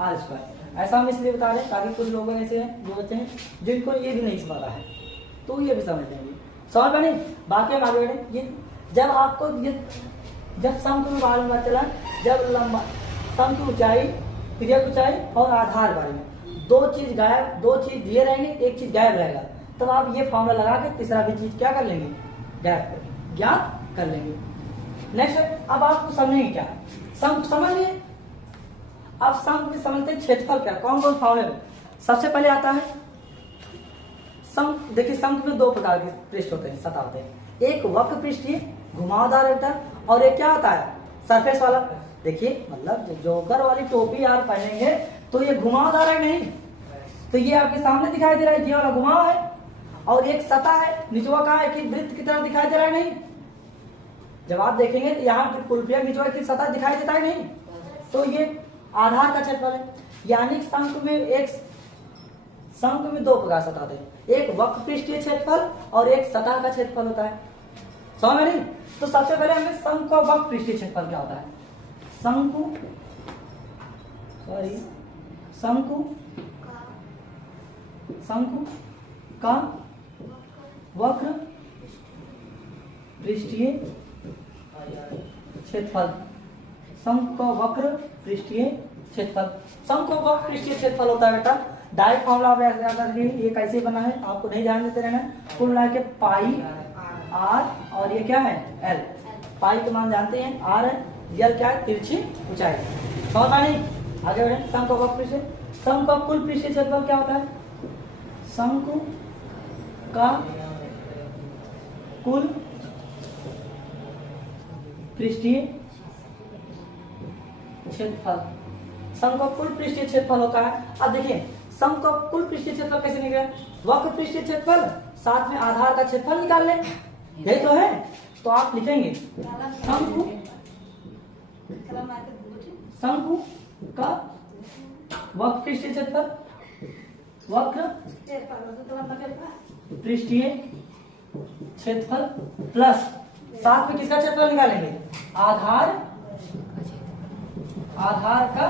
R square. ऐसा हम इसलिए बता रहे हैं ताकि कुछ लोग ऐसे हैं जो बच्चे हैं जिनको ये भी नहीं समझ रहा है, तो ये भी समझ लेंगे। समझ में नहीं? बाकी हम आगे बढ़े। ये जब आपको ये जब शंकु में मालूम पता चला, जब लंबा शंकु ऊंचाई, तिर्यक ऊंचाई और आधार बारे में दो चीज दिए रहेंगे, एक चीज गायब रहेगा, तब आप ये फॉर्मूला लगा के तीसरा भी चीज क्या कर लेंगे, ज्ञात कर लेंगे। नेक्स्ट, अब आपको समझेंगे क्या, शंकु समझ लिए। अब शंकु में समझते हैं क्षेत्रफल क्या, कौन कौन फॉर्मूले में। सबसे पहले आता है शंकु। देखिए शंकु में दो प्रकार के पृष्ठ होते हैं, सतह होते हैं, एक वक्र पृष्ठीय घुमावदार वेक्टर और एक क्या होता है, सरफेस वाला। देखिए मतलब जोकर वाली टोपी आप पहनेंगे तो ये घुमावदार है नहीं, तो ये आपके सामने दिखाई दे रहा है, ये वाला घुमाव है, और एक सतह है निचवा का है कि वृत्त की तरह दिखाई दे रहा है नहीं। जब आप देखेंगे तो यहाँ कुलपिया निचवा की सतह दिखाई देता है नहीं, तो ये आधार का क्षेत्रफल है। यानी शंकु में दो प्रकार सतह होते हैं, एक वक्र पृष्ठीय क्षेत्रफल और एक सतह का क्षेत्रफल होता है, समझ में नहीं। तो सबसे पहले हमें शंकु का वक्र पृष्ठीय क्षेत्रफल क्या होता है, शंकु का वक्र पृष्ठीय क्षेत्रफल, शंकु का वक्र पृष्ठीय क्षेत्रफल। शंकु का वक्र पृष्ठीय क्षेत्रफल होता है बेटा, डायरेक्ट फॉर्मूला आप याद करके ये कैसे बना है आपको नहीं ध्यान देते रहना, कुल मिला के पाई आर और ये क्या है एल। पाई के मान जानते हैं, आर है, एल क्या है तिरछी ऊंचाई, समझ में नहीं। आगे बढ़े, शंकु का वक्र पृष्ठीय, शंकु का कुल पृष्ठीय क्षेत्रफल क्या होता है, शंकु का कुल पृष्ठीय क्षेत्रफल, शंकु का कुल पृष्ठीय क्षेत्रफल होता है। अब देखिए शंकु का कुल पृष्ठीय क्षेत्रफल कैसे निकले, वक्र पृष्ठीय क्षेत्रफल साथ में आधार का क्षेत्रफल निकाल लें, यही तो है। तो आप लिखेंगे शंकु का वक्र पृष्ठीय क्षेत्रफल, वक्र पृष्ठीय क्षेत्रफल प्लस साथ में किसका क्षेत्रफल निकालेंगे, आधार का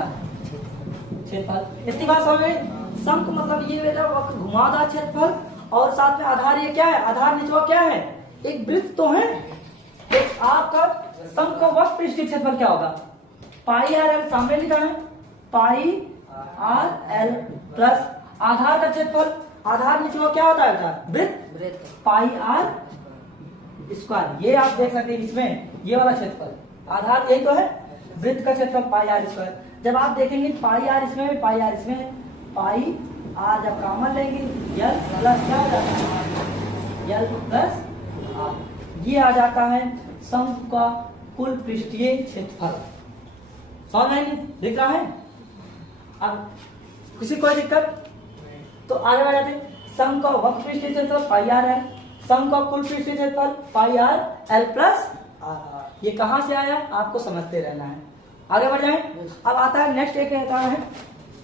क्षेत्रफल। इतनी बात समझ में। शंकु मतलब ये बेटा वक्र घुमावदार क्षेत्रफल और साथ में आधार, ये क्या है, आधार निचवा क्या है, एक वृत्त तो है। तो आपका शंकु का वक्र पृष्ठीय क्षेत्रफल क्या होगा, पाई आर एल सामने लिखा है, पाई आर एल प्लस आधार का क्षेत्रफल, आधार निचवा क्या होता है वृत्त, पाई आर स्क्वायर। ये आप देख सकते हैं इसमें ये वाला क्षेत्रफल, आधार यही तो है, वृत्त का क्षेत्रफल पाई आर स्क्वायर। जब आप देखेंगे पाई आर इसमें, पाई आर इसमें, पाई आर जब कॉमन लेंगे यल प्लस क्या हो जाता है, यल प्लस आर, ये आ जाता है शंकु का कुल पृष्ठीय क्षेत्रफल। समझ में दिख रहा है। अब किसी कोई दिक्कत तो आगे बढ़ जाते हैं। शंकु का वक्र पृष्ठीय क्षेत्रफल पाई आर एल, शंकु का कुल पृष्ठीय क्षेत्रफल पाई आर एल प्लस आर। ये कहां से आया आपको समझते रहना है। आगे बढ़ जाए। अब आता है नेक्स्ट एक आता है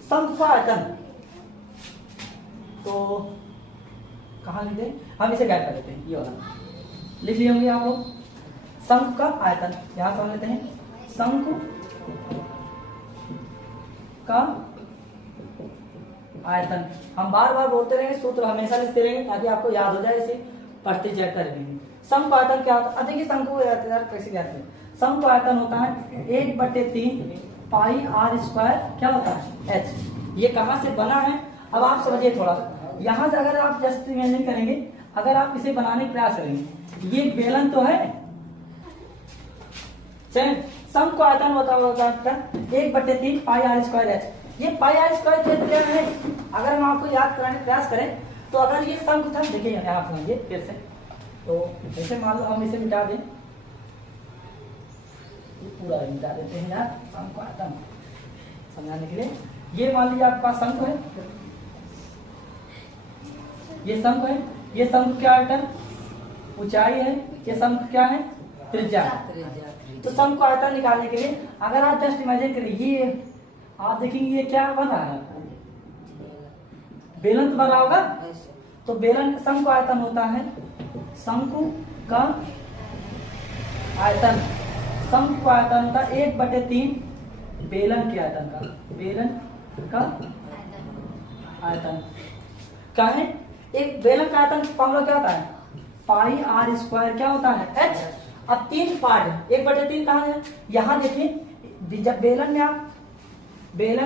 शंकु का आयतन। तो कहां लिखते, हम इसे गायब कर देते हैं, ये वाला लिख लिए होंगे आप लोग। शंकु का आयतन यहां समझ लेते हैं, शंकु का आयतन। हम बार बार बोलते रहेंगे, सूत्र हमेशा लिखते रहेंगे ताकि आपको याद हो जाए, इसे पढ़ते चेक कर लेंगे। शंकु आयतन क्या होता है, देखिए शंकु कैसे कहते हैं। शंकु आयतन होता है 1/3 पाई आर स्क्वायर क्या होता है एच। ये कहां से बना है अब आप समझिए थोड़ा सा। यहां से अगर आप जस्ट इमेजिन करेंगे, अगर आप इसे बनाने का प्रयास करेंगे, ये बेलन तो है, शंकु आयतन होता है 1/3 पाई आर स्क्वायर एच। ये पाई आर स्क्वायर क्षेत्र है। अगर हम आपको याद कराने का प्रयास करें तो अगर ये शंकु था, देखिए यहाँ समझिए फिर से, तो जैसे मान लो हम इसे मिटा दें, पूरा मिटा देते हैं यार शंकु आयतन समझाने के लिए। ये मान लीजिए आपके पास शंकु है, ये शंकु है, ये शंकु क्या आयतन ऊंचाई है, ये शंकु क्या है त्रिज्या। तो शंकु आयतन निकालने के लिए अगर आप जस्ट इमेजिन करिए, ये आप देखेंगे ये क्या बन रहा है, बेलन तो बना होगा। तो बेलन शंकु आयतन होता है, शंकु का आयतन, शंकु आयतन होता है 1/3 बेलन के आयतन का, बेलन का आयतन क्या है, एक बेलन का आयतन फॉर्मूला क्या होता है, पाई आर स्क्वायर क्या होता है एच, अब 3 पार्ट है, 1/3 कहाँ है, यहाँ देखिए जब बेलन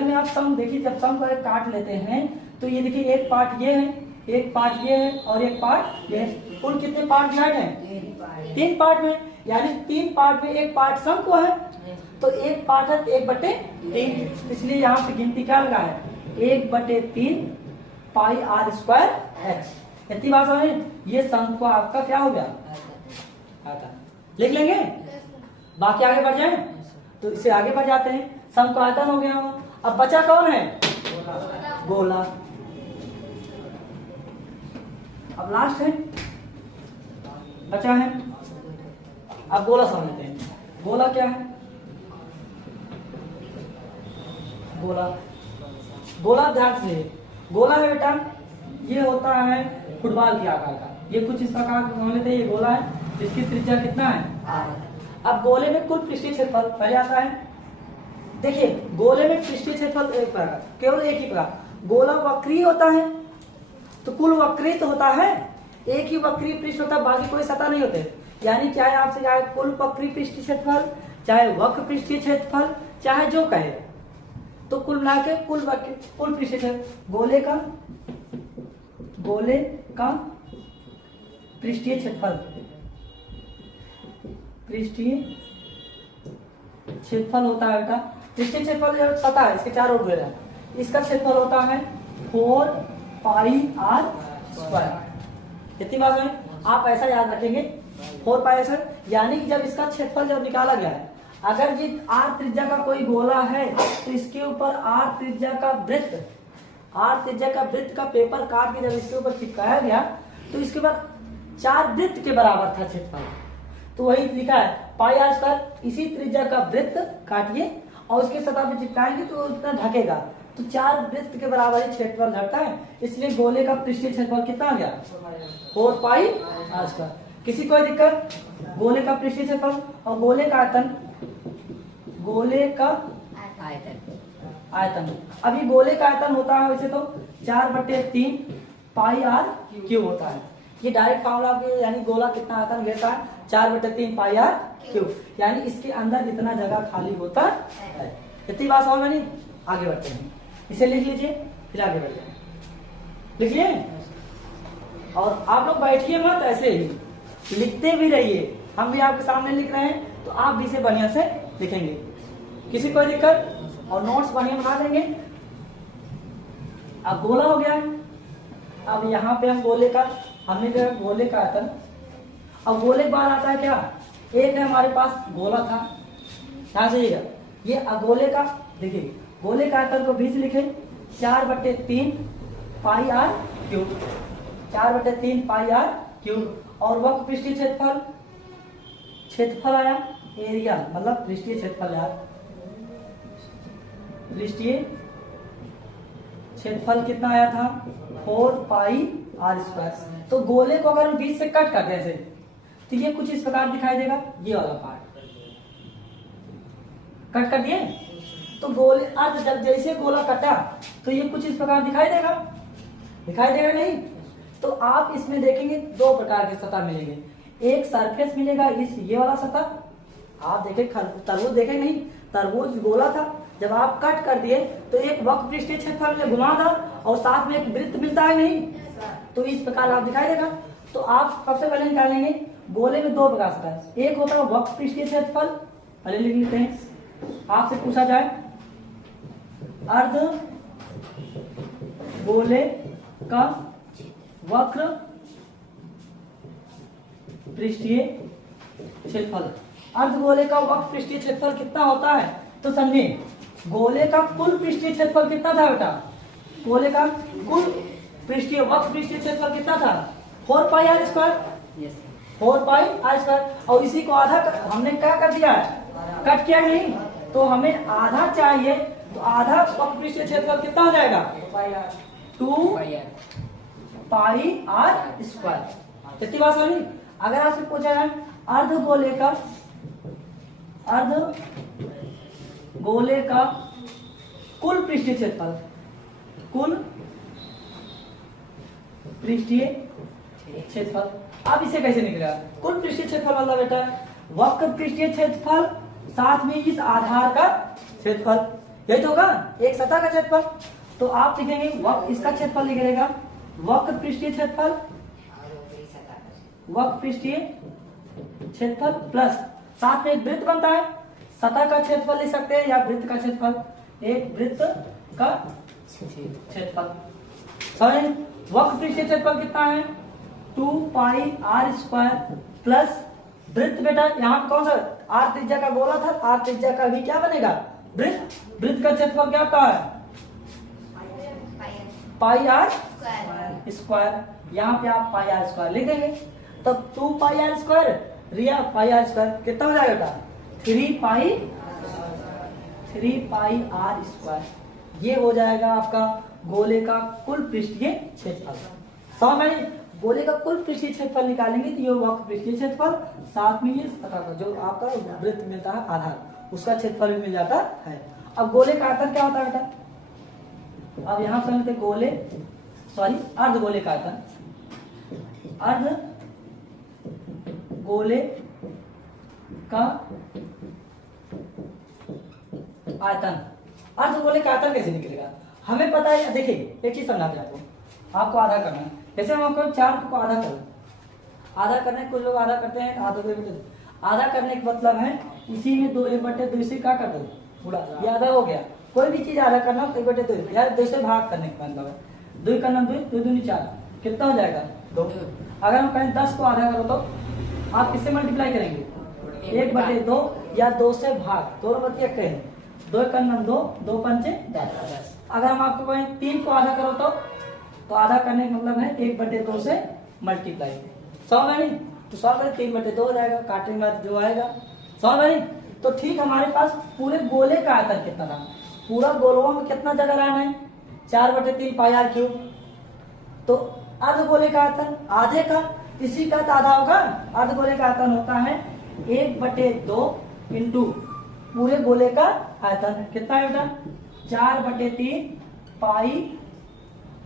में आप सम देखिए, जब सम को काट लेते हैं तो ये देखिए एक पार्ट ये है, एक पार्ट ये है और एक पार्ट ये है। कुल कितने पार्ट डिवाइड है, 3 पार्ट में, यानी 3 पार्ट में एक पार्ट सम को है, तो एक पार्ट है 1/3, इसलिए यहाँ पे गिनती क्या लगा है, 1/3 पाई आर स्क्वायर एच। इतनी बात समझ, ये सम को आपका क्या हो गया आता, लिख लेंगे, बाकी आगे बढ़ जाए तो इससे आगे बढ़ जाते हैं। सम का आयतन हो गया। अब बचा कौन है, गोला। अब लास्ट है, बचा है, अब गोला समझते हैं। गोला क्या है, गोला ध्यान से, गोला है बेटा, ये होता है फुटबॉल की आकार का, ये कुछ इस प्रकार का मान लेते हैं, ये गोला है, इसकी त्रिज्या कितना है। अब गोले में कुल पृष्ठीय क्षेत्रफल पहले आता है। देखिए गोले में पृष्ठीय क्षेत्रफल एक प्रकार, केवल एक ही प्रकार, गोला वक्रीय होता है तो कुल वक्रित होता है, एक ही वक्रीय पृष्ठ होता है, बाकी कोई सतह नहीं होते। यानी चाहे आपसे चाहे कुल वक्रीय पृष्ठीय क्षेत्रफल, चाहे वक्र पृष्ठीय क्षेत्रफल, चाहे जो कहे, तो कुल मिला के कुल पृष्ठीय क्षेत्रफल, गोले का पृष्ठीय क्षेत्रफल, होता है बेटा, पृष्ठीय क्षेत्रफल जो सतह है इसके चारों ओर है, इसका क्षेत्रफल होता है 4 पाई आर स्क्वायर। इतनी बात है, आप ऐसा याद रखेंगे 4 पाई आर, यानी कि जब इसका क्षेत्रफल जब निकाला गया है, अगर ये आर त्रिज्या का कोई गोला है तो इसके ऊपर आर त्रिज्या का वृत्त का पेपर काट के जब इसके ऊपर चिपकाया गया तो इसके बाद 4 वृत्त के बराबर था क्षेत्रफल, तो वही लिखा है पाई आर स्क्वायर। इसी त्रिज्या का वृत्त काटिए और उसके सतह पे चिपकाएंगे तो उतना ढकेगा, तो 4 वृत्त के बराबर ही क्षेत्रफल ढकता है, इसलिए गोले का पृष्ठीय क्षेत्रफल कितना आ गया, 4 पाई आर स्क्वायर। किसी कोई दिक्कत, गोले का पृष्ठीय क्षेत्रफल और गोले का आयतन। अभी गोले का आयतन होता है वैसे तो 4/3 पाई आर क्यूब होता है, ये डायरेक्ट फॉर्मूला भी, यानी गोला कितना आयतन घेरता है, 4/3 पाई आर क्यूब, यानी इसके अंदर जितना जगह खाली होता है। इतनी बात समझ में नहीं, आगे बढ़ते हैं, इसे लिख लीजिए फिर आगे बढ़ते हैं, लिख लिए। और आप लोग बैठिए मत, ऐसे ही लिखते भी रहिए, हम भी आपके सामने लिख रहे हैं तो आप भी इसे बढ़िया से लिखेंगे, किसी कोई दिक्कत, और नोट्स बढ़िया बना लेंगे। अब गोला हो गया, अब यहाँ पे हम गोले का आयतन। अब गोले के बाद आता है क्या, एक है हमारे पास गोला था, ध्यान से ये अगोले का, देखिए गोले का आयतन को बीच लिखे 4/3 pi r cube, 4/3 pi r cube, और वक्र पृष्ठीय क्षेत्रफल आया, एरिया मतलब पृष्ठीय क्षेत्रफल यार, पृष्ठीय क्षेत्रफल कितना आया था, 4 पाई आर स्क्वायर। तो गोले को अगर हम बीच से कट करते हैं तो ये कुछ इस प्रकार दिखाई देगा, ये वाला पार्ट कट कर दिए, तो गोले अर्ध जब जैसे गोला कटा तो ये कुछ इस प्रकार दिखाई देगा नहीं। तो आप इसमें देखेंगे 2 प्रकार के सतह मिलेंगे, एक सरफेस मिलेगा, ये वाला सतह आप देखें, तरबूज देखें नहीं, तरबूज गोला था, जब आप कट कर दिए तो एक वक्र पृष्ठीय क्षेत्रफल में घुमावदार और साथ में एक वृत्त मिलता है नहीं, तो इस प्रकार आप दिखाई देगा। तो आप सबसे पहले निकालेंगे, गोले में 2 प्रकार सतह है, एक होता है वक्र पृष्ठीय क्षेत्रफल, पहले लिख लेते हैं, आपसे पूछा जाए अर्ध गोले का वक्र पृष्ठीय क्षेत्रफल, अर्धगोले का वक्र पृष्ठीय क्षेत्रफल कितना होता है, तो समझिए गोले का कुल पृष्ठीय क्षेत्रफल कितना था बेटा, गोले का कुल पृष्ठीय वक्र पृष्ठीय क्षेत्रफल कितना था, 4 pi r square, 4 pi r square, और इसी को आधा हमने क्या कर दिया है, कट किया नहीं, तो हमें आधा चाहिए, तो आधा वक्र पृष्ठीय क्षेत्रफल कितना हो जाएगा, 2 पाई आर स्क्वायर। इतनी बात समझी। अगर आपसे पूछा जाए अर्धगोले का कुल पृष्ठीय क्षेत्रफल, कुल पृष्ठीय क्षेत्रफल, अब इसे कैसे निकलेगा, कुल पृष्ठीय क्षेत्रफल मतलब बेटा वक्र पृष्ठीय क्षेत्रफल साथ में इस आधार का क्षेत्रफल, यही तो होगा एक सतह का क्षेत्रफल। तो आप लिखेंगे इसका क्षेत्रफल लिखिएगा वक्र पृष्ठीय क्षेत्रफल, वक्र पृष्ठीय क्षेत्रफल प्लस साथ में एक वृत्त बनता है, सतह का क्षेत्रफल लिख सकते हैं या वृत्त का क्षेत्रफल, एक वृत्त का क्षेत्रफल। समझे? वक्र पृष्ठीय क्षेत्रफल कितना है 2 पाई आर स्क्वायर प्लस वृत्त, बेटा यहाँ पे कौन सा आर त्रिज्या का गोला था, आर त्रिज्या का भी क्या बनेगा वृत्त, वृत्त का क्षेत्रफल क्या होता है पाई आर स्क्वायर, यहाँ पे आप पाई आर स्क्वायर लिख देंगे, तब 2 पाई आर स्क्वायर रिया पाई आर स्क्वायर कितना हो जाएगा बेटा 3 पाई आर स्क्वायर, ये हो जाएगा आपका गोले का कुल पृष्ठीय क्षेत्रफल। समझ में? गोले का कुल पृष्ठीय क्षेत्रफल निकालेंगे तो ये वक्र पृष्ठीय क्षेत्रफल साथ में ये सतह का जो आपका वृत्त मिलता है आधार, उसका क्षेत्रफल भी मिल जाता है। अब गोले का आयतन क्या होता है बेटा, अब यहां समझते गोले अर्ध गोले का आयतन, अर्ध गोले का आयतन, अर्ध गोले का आयतन कैसे निकलेगा हमें पता है। देखिए एक चीज समझाते हैं आपको आधा करना है, जैसे हम आपको 4 को आधा करो, आधा करने कुछ लोग आधा करते हैं आधा आधा करने का मतलब है इसी में 2 1/2 इसे क्या कर दो पूरा, ये आधा हो गया। कोई भी चीज आधा करना 1/2 या 2 से भाग करने का मतलब है, 2 का नाम 2 2 4 कितना हो जाएगा 2। अगर हम कहें 10 को आधा करो तो आप किससे मल्टीप्लाई करेंगे 1/2 या 2 से भाग, दोनों बतिया कहें 2 का नाम 2 2 पंचे 10। अगर हम आपको कहें 3 को आधा करो तो आधा करने का मतलब है 1/2 से मल्टीप्लाई। समझ नहीं तो 3/2 हो जाएगा, काटने के बाद जो आएगा। समझ नहीं तो ठीक हमारे पास पूरे गोले का आयतन कितना था, पूरा गोलवा में कितना जगह रहना है 4/3 पाई आर क्यूब, तो अर्ध गोले का आयतन आधे का इसी का आधा होगा। अर्ध गोले का आयतन होता है 1/2 इंटू पूरे गोले का आयतन कितना है बेटा 4/3 पाई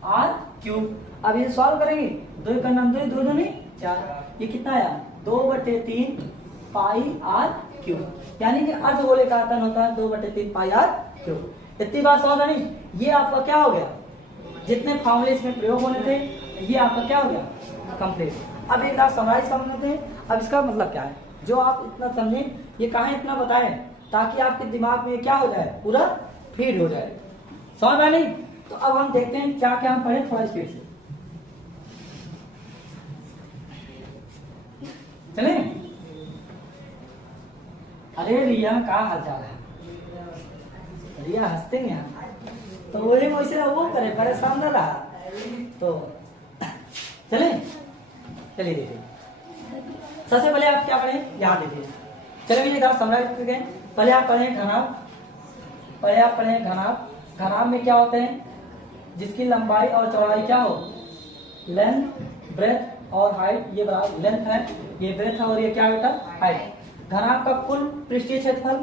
आर क्यूब। अब ये सॉल्व करेंगे 2 का नाम 2 2 2 4, ये कितना आया 2/3 पाई आर क्यूब, यानी कि अर्ध गोले का आयतन होता है 2/3 पाई आर क्यूब। इतनी बात समझ नहीं, ये आपका क्या हो गया, जितने फॉर्मूले इसमें प्रयोग होने थे ये आपका क्या हो गया कंप्लीट। अब एक बार समराइज समझते हैं, अब इसका मतलब क्या है जो आप इतना समझें, ये कहा इतना बताएं ताकि आपके दिमाग में क्या हो जाए पूरा फीड हो जाए। समझ में नहीं तो अब हम देखते हैं क्या क्या हम पढ़े थोड़ा स्पीड से चले। अरे रिया का हालचाल है, रिया हंसते हैं तो वही वैसे वो करे परेशान न रहा तो चले। चलिए देखिए सबसे पहले आप क्या पढ़े यहाँ देखिए, चलिए इधर समराइज करके पहले आप पढ़े घनाभ, पहले आप पढ़े घनाभ। घनाभ में क्या होते हैं जिसकी लंबाई और चौड़ाई क्या हो, लेंथ ब्रेथ और हाइट, ये बराबर लेंथ है ये ब्रेथ है और ये क्या बेटा हाइट। घनाभ का कुल पृष्ठीय क्षेत्रफल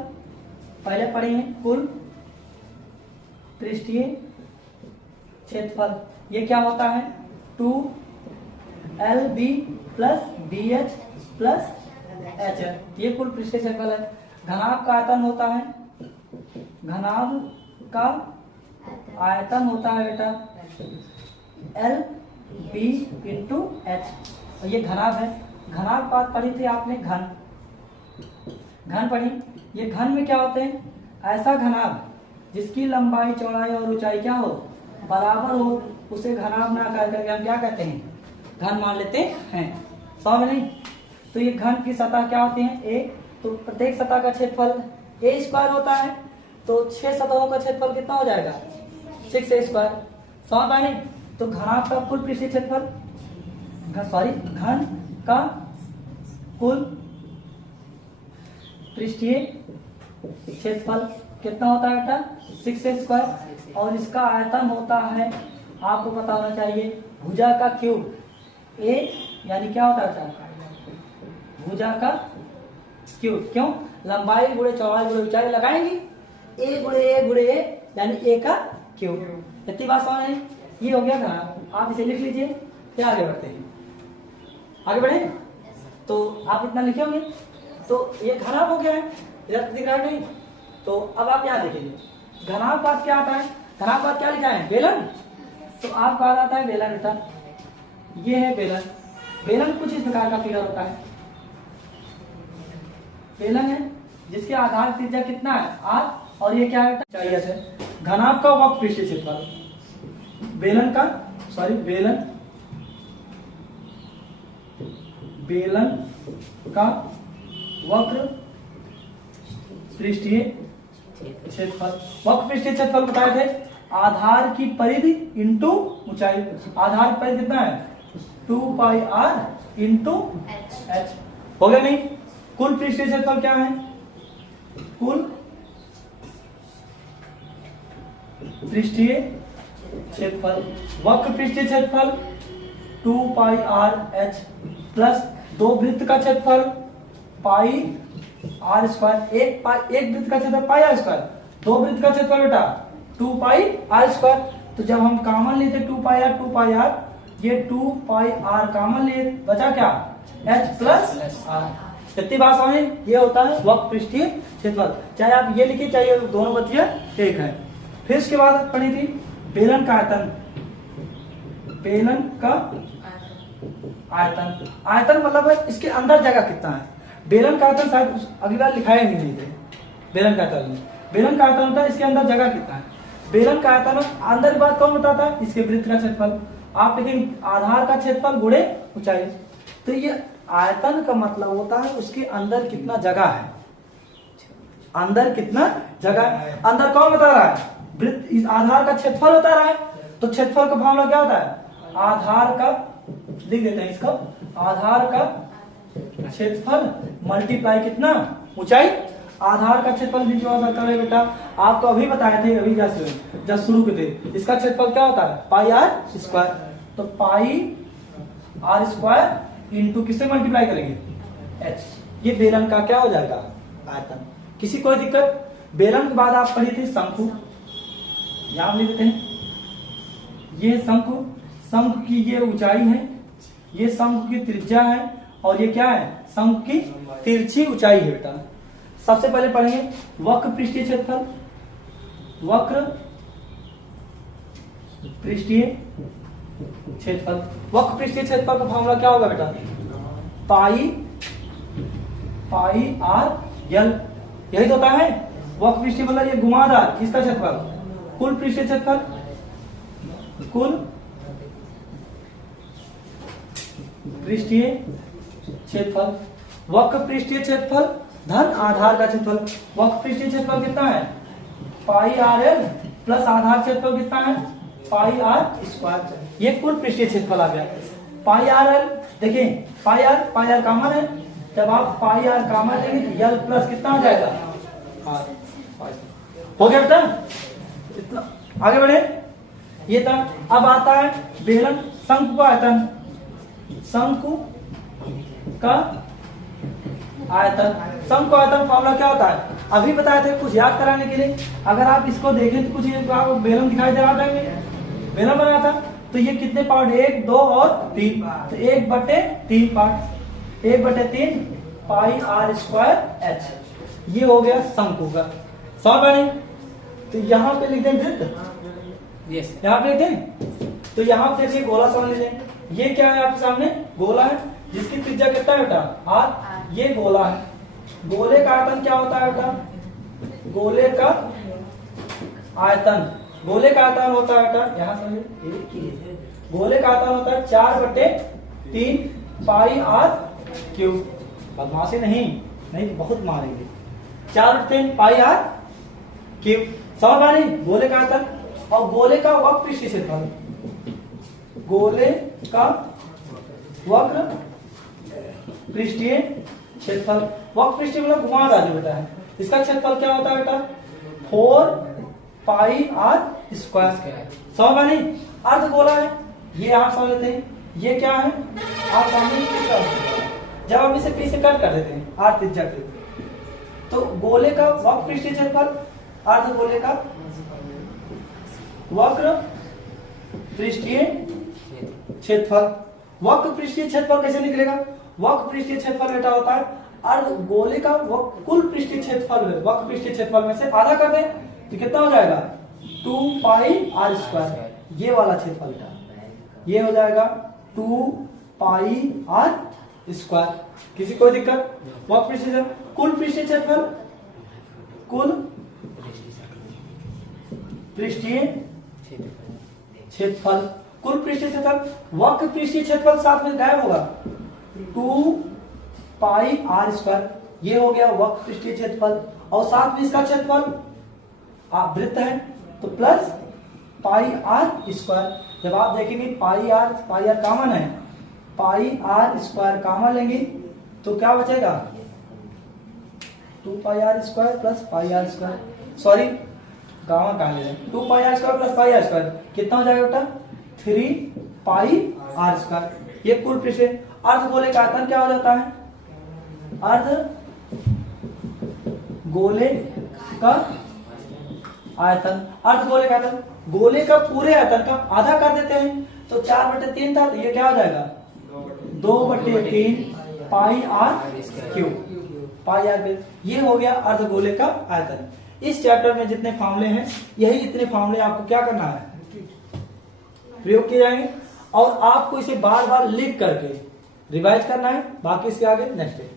पहले पढ़े हैं, कुल पृष्ठीय क्षेत्रफल ये क्या होता है 2LB plus BH plus HL, ये कुल पृष्ठीय क्षेत्रफल है। घनाभ का आयतन होता है, घनाभ का आयतन होता है बेटा LB इंटू H, और ये घनाभ है। घनाभ बात पढ़ी थी आपने, घन घन पढ़ी। ये घन में क्या होते हैं, ऐसा घनाभ जिसकी लंबाई चौड़ाई और ऊंचाई क्या हो बराबर हो, उसे घनाभ ना करके हम क्या कहते हैं घन मान लेते हैं। समझ नहीं तो ये घन की सतह क्या होती है A, तो प्रत्येक सतह का क्षेत्रफल A स्क्वायर होता है, तो 6 सतहों का क्षेत्रफल कितना हो जाएगा 6A स्क्वायर। समझ पाए नहीं तो घनाभ का कुल पृष्ठीय क्षेत्रफल घन का कुल पृष्ठीय क्षेत्रफल कितना होता है बेटा 6A स्क्वायर, और इसका आयतन होता है आपको पता होना चाहिए भुजा का क्यूब A, यानी क्या होता है भुजा का क्यूब। क्यों लंबाई गुणे चौड़ाई गुणे ऊंचाई लगाएंगे A गुणे A यानी A का क्यूब। इतनी बात समझ नहीं, ये हो गया घनाभ, आप इसे लिख लीजिए फिर आगे बढ़ते हैं। आगे बढ़े तो आप इतना लिखे होंगे तो ये घनाभ हो गया है, इधर दिख रहा है नहीं। तो अब आप यहाँ देखेंगे घनाभ बाद क्या आता है, घनाभ बाद क्या लिखा है, बेलन। तो आपका आ जाता है बेलन बेटा, ये है बेलन। बेलन कुछ इस प्रकार का फिगर होता है, बेलन है जिसके आधार त्रिज्या कितना है r, और ये क्या है चाहिए से घनाभ का वक्र पृष्ठीय क्षेत्रफल, बेलन का बेलन का वक्र पृष्ठीय क्षेत्रफल। वक्र पृष्ठीय क्षेत्रफल बताए थे आधार की परिधि इंटू ऊंचाई। आधार की परिधि कितना है 2 पाई r इंटू h, हो गया नहीं। कुल पृष्ठीय क्षेत्रफल क्या है, कुल पृष्ठीय क्षेत्रफल वक्र पृष्ठीय क्षेत्रफल 2 पाई r h प्लस दो वृत्त का क्षेत्रफल पाई r स्क्वायर। एक वृत्त का क्षेत्रफल पाई r स्क्वायर, दो वृत्त का क्षेत्रफल बेटा 2 पाई r स्क्वायर। तो जब हम कॉमन लेते 2 पाई r, ये 2 पाई r कॉमन ले, बचा क्या h प्लस r। कितनी बात समझ, ये होता है वक्र पृष्ठीय क्षेत्रफल। चाहे आप ये लिखिए चाहे दोनों बच्चे एक है। फिर इसके बाद पढ़ी थी बेलन का आयतन, बेलन का आयतन, आयतन मतलब है इसके अंदर जगह कितना है। बेलन का आयतन शायद अगली बार लिखाया ही नहीं थे, बेलन का आयतन, बेलन का आयतन होता है इसके अंदर जगह कितना है। बेलन का आयतन अंदर की बात कौन बताता है, इसके वृत्त का क्षेत्रफल। आप लेकिन आधार का क्षेत्रफल गुणे ऊंचाई। तो ये आयतन का मतलब होता है उसके अंदर कितना जगह है, अंदर कितना जगह है। अंदर कौन बता रहा है, वृत्त, इस आधार का क्षेत्रफल बता रहा है। तो क्षेत्रफल का फॉर्मूला क्या होता है, आधार का, लिख देते हैं इसको, आधार का क्षेत्रफल मल्टीप्लाई कितना ऊंचाई। आधार का क्षेत्रफल नीचे वाला करें बेटा, आपको अभी बताए थे, अभी जब शुरू के थे, इसका क्षेत्रफल क्या होता है पाई r स्क्वायर। तो पाई r स्क्वायर इंटू किससे मल्टीप्लाई करेंगे h। ये बेलन का क्या हो जाएगा आयतन। किसी कोई दिक्कत। बेलन के बाद आप पढ़ी थी शंकु, यहां लिख देते हैं ये शंकु, शंकु की ये ऊंचाई है, ये शंकु की त्रिज्या है, और ये क्या है शंकु की तिरछी ऊंचाई है बेटा। सबसे पहले पढ़ेंगे वक्र पृष्ठीय क्षेत्रफल, वक्र पृष्ठीय क्षेत्रफल। वक्र पृष्ठीय क्षेत्रफल का फॉर्मूला क्या होगा बेटा, पाई r l, यही तो होता है वक्र पृष्ठीय मतलब ये घुमावदार, किसका क्षेत्रफल, कुल पृष्ठीय क्षेत्रफल, कुल पृष्ठीय क्षेत्रफल। वक्र पृष्ठीय क्षेत्रफल धन आधार का क्षेत्रफल। वक्र पृष्ठीय क्षेत्रफल कितना है पाई r l प्लस आधार क्षेत्रफल कितना है पाई r स्क्वायर। ये कुल पृष्ठीय क्षेत्रफल आ गया। पाई r l देखिए, पाई r कॉमन है, जब आप पाई r कॉमन लेंगे तो l प्लस कितना हो जाएगा r। हो गया बेटा, इतना आगे बढ़े। ये था। अब आता है बेलन शंकु का आयतन, शंकु का आयतन। शंकु आयतन फॉर्मूला क्या होता है, अभी बताए थे कुछ याद कराने के लिए। अगर आप इसको देखें तो कुछ आपको बेलन दिखाई दे रहा था, बेलन बना था। तो ये कितने पार्ट, 1 2 और 3, तो 1/3 पार्ट, 1/3 पाई r स्क्वायर h। ये हो गया शंकु का। समझ बने। तो यहाँ पे लिख दें वृत्त, यहाँ पे लिख दें। तो यहाँ पे देखिए गोला समझ लीजिए, ये क्या है आपके सामने गोला है जिसकी त्रिज्या कितना है बेटा r। ये गोला है, गोले का आयतन क्या होता है बेटा, गोले का आयतन, गोले का आयतन होता है बेटा, यहाँ समझिए, गोले का आयतन होता है 4/3 पाई r क्यूब। बदमाशी नहीं तो बहुत मारेंगे। 4/3 पाई r क्यूब। समझ आ रही, गोले का आयतन। और गोले का वक्र पृष्ठीय क्षेत्रफल, गोले का वक्र पृष्ठीय क्षेत्रफल। वक्र पृष्ठीय मतलब घुमावदार जो बेटा है, इसका क्षेत्रफल क्या होता है बेटा 4 पाई r स्क्वायर। समझ आ रही। अर्ध गोला है, ये आप समझ लेते हैं, ये क्या है आप समझ। जब हम इसे पी से कट कर देते हैं r त्रिज्या के, तो गोले का वक्र पृष्ठीय क्षेत्रफल, अर्ध गोले का वक्र पृष्ठीय क्षेत्रफल। वक्र पृष्ठीय क्षेत्रफल कैसे निकलेगा, वक्र पृष्ठीय क्षेत्रफल बेटा होता है अर्ध गोले का कुल पृष्ठीय क्षेत्रफल है, वक्र पृष्ठीय क्षेत्रफल में से आधा कर दें तो कितना हो जाएगा 2 पाई आर स्क्वायर, ये वाला क्षेत्रफल का ये हो जाएगा 2 पाई आर स्क्वायर। किसी कोई दिक्कत? वक्र पृष्ठीय कुल पृष्ठीय क्षेत्रफल, कुल पृष्ठीय क्षेत्रफल, कुल पृष्ठीय क्षेत्रफल, वक्र पृष्ठीय क्षेत्रफल साथ में गायब होगा 2 पाई आर स्क्वायर, ये हो गया वक्र पृष्ठीय क्षेत्रफल, और साथ में इसका क्षेत्रफल वृत्त है तो प्लस पाई आर स्क्वायर। जब आप देखेंगे पाई आर कॉमन है, पाई आर स्क्वायर कॉमन लेंगे तो क्या बचेगा 2 pi r square plus pi r square, sorry gamma कहा ले 2 pi r square plus pi r square कितना हो जाएगा बेटा 3 पाई आर स्क्वायर। ये कुल पृष्ठ अर्ध गोले का आयतन क्या हो जाता है, अर्ध गोले का आयतन, अर्ध गोले का आयतन, गोले का पूरे आयतन का आधा कर देते हैं तो 4/3 था, तो ये क्या हो जाएगा 2/3 pi r cube, pi r cube. ये हो गया अर्ध गोले का आयतन। इस चैप्टर में जितने फॉर्मूले हैं यही इतने फॉर्मूले आपको क्या करना है, प्रयोग किए जाएंगे और आपको इसे बार बार लिख करके रिवाइज करना है। बाकी इसके आगे नेक्स्ट है।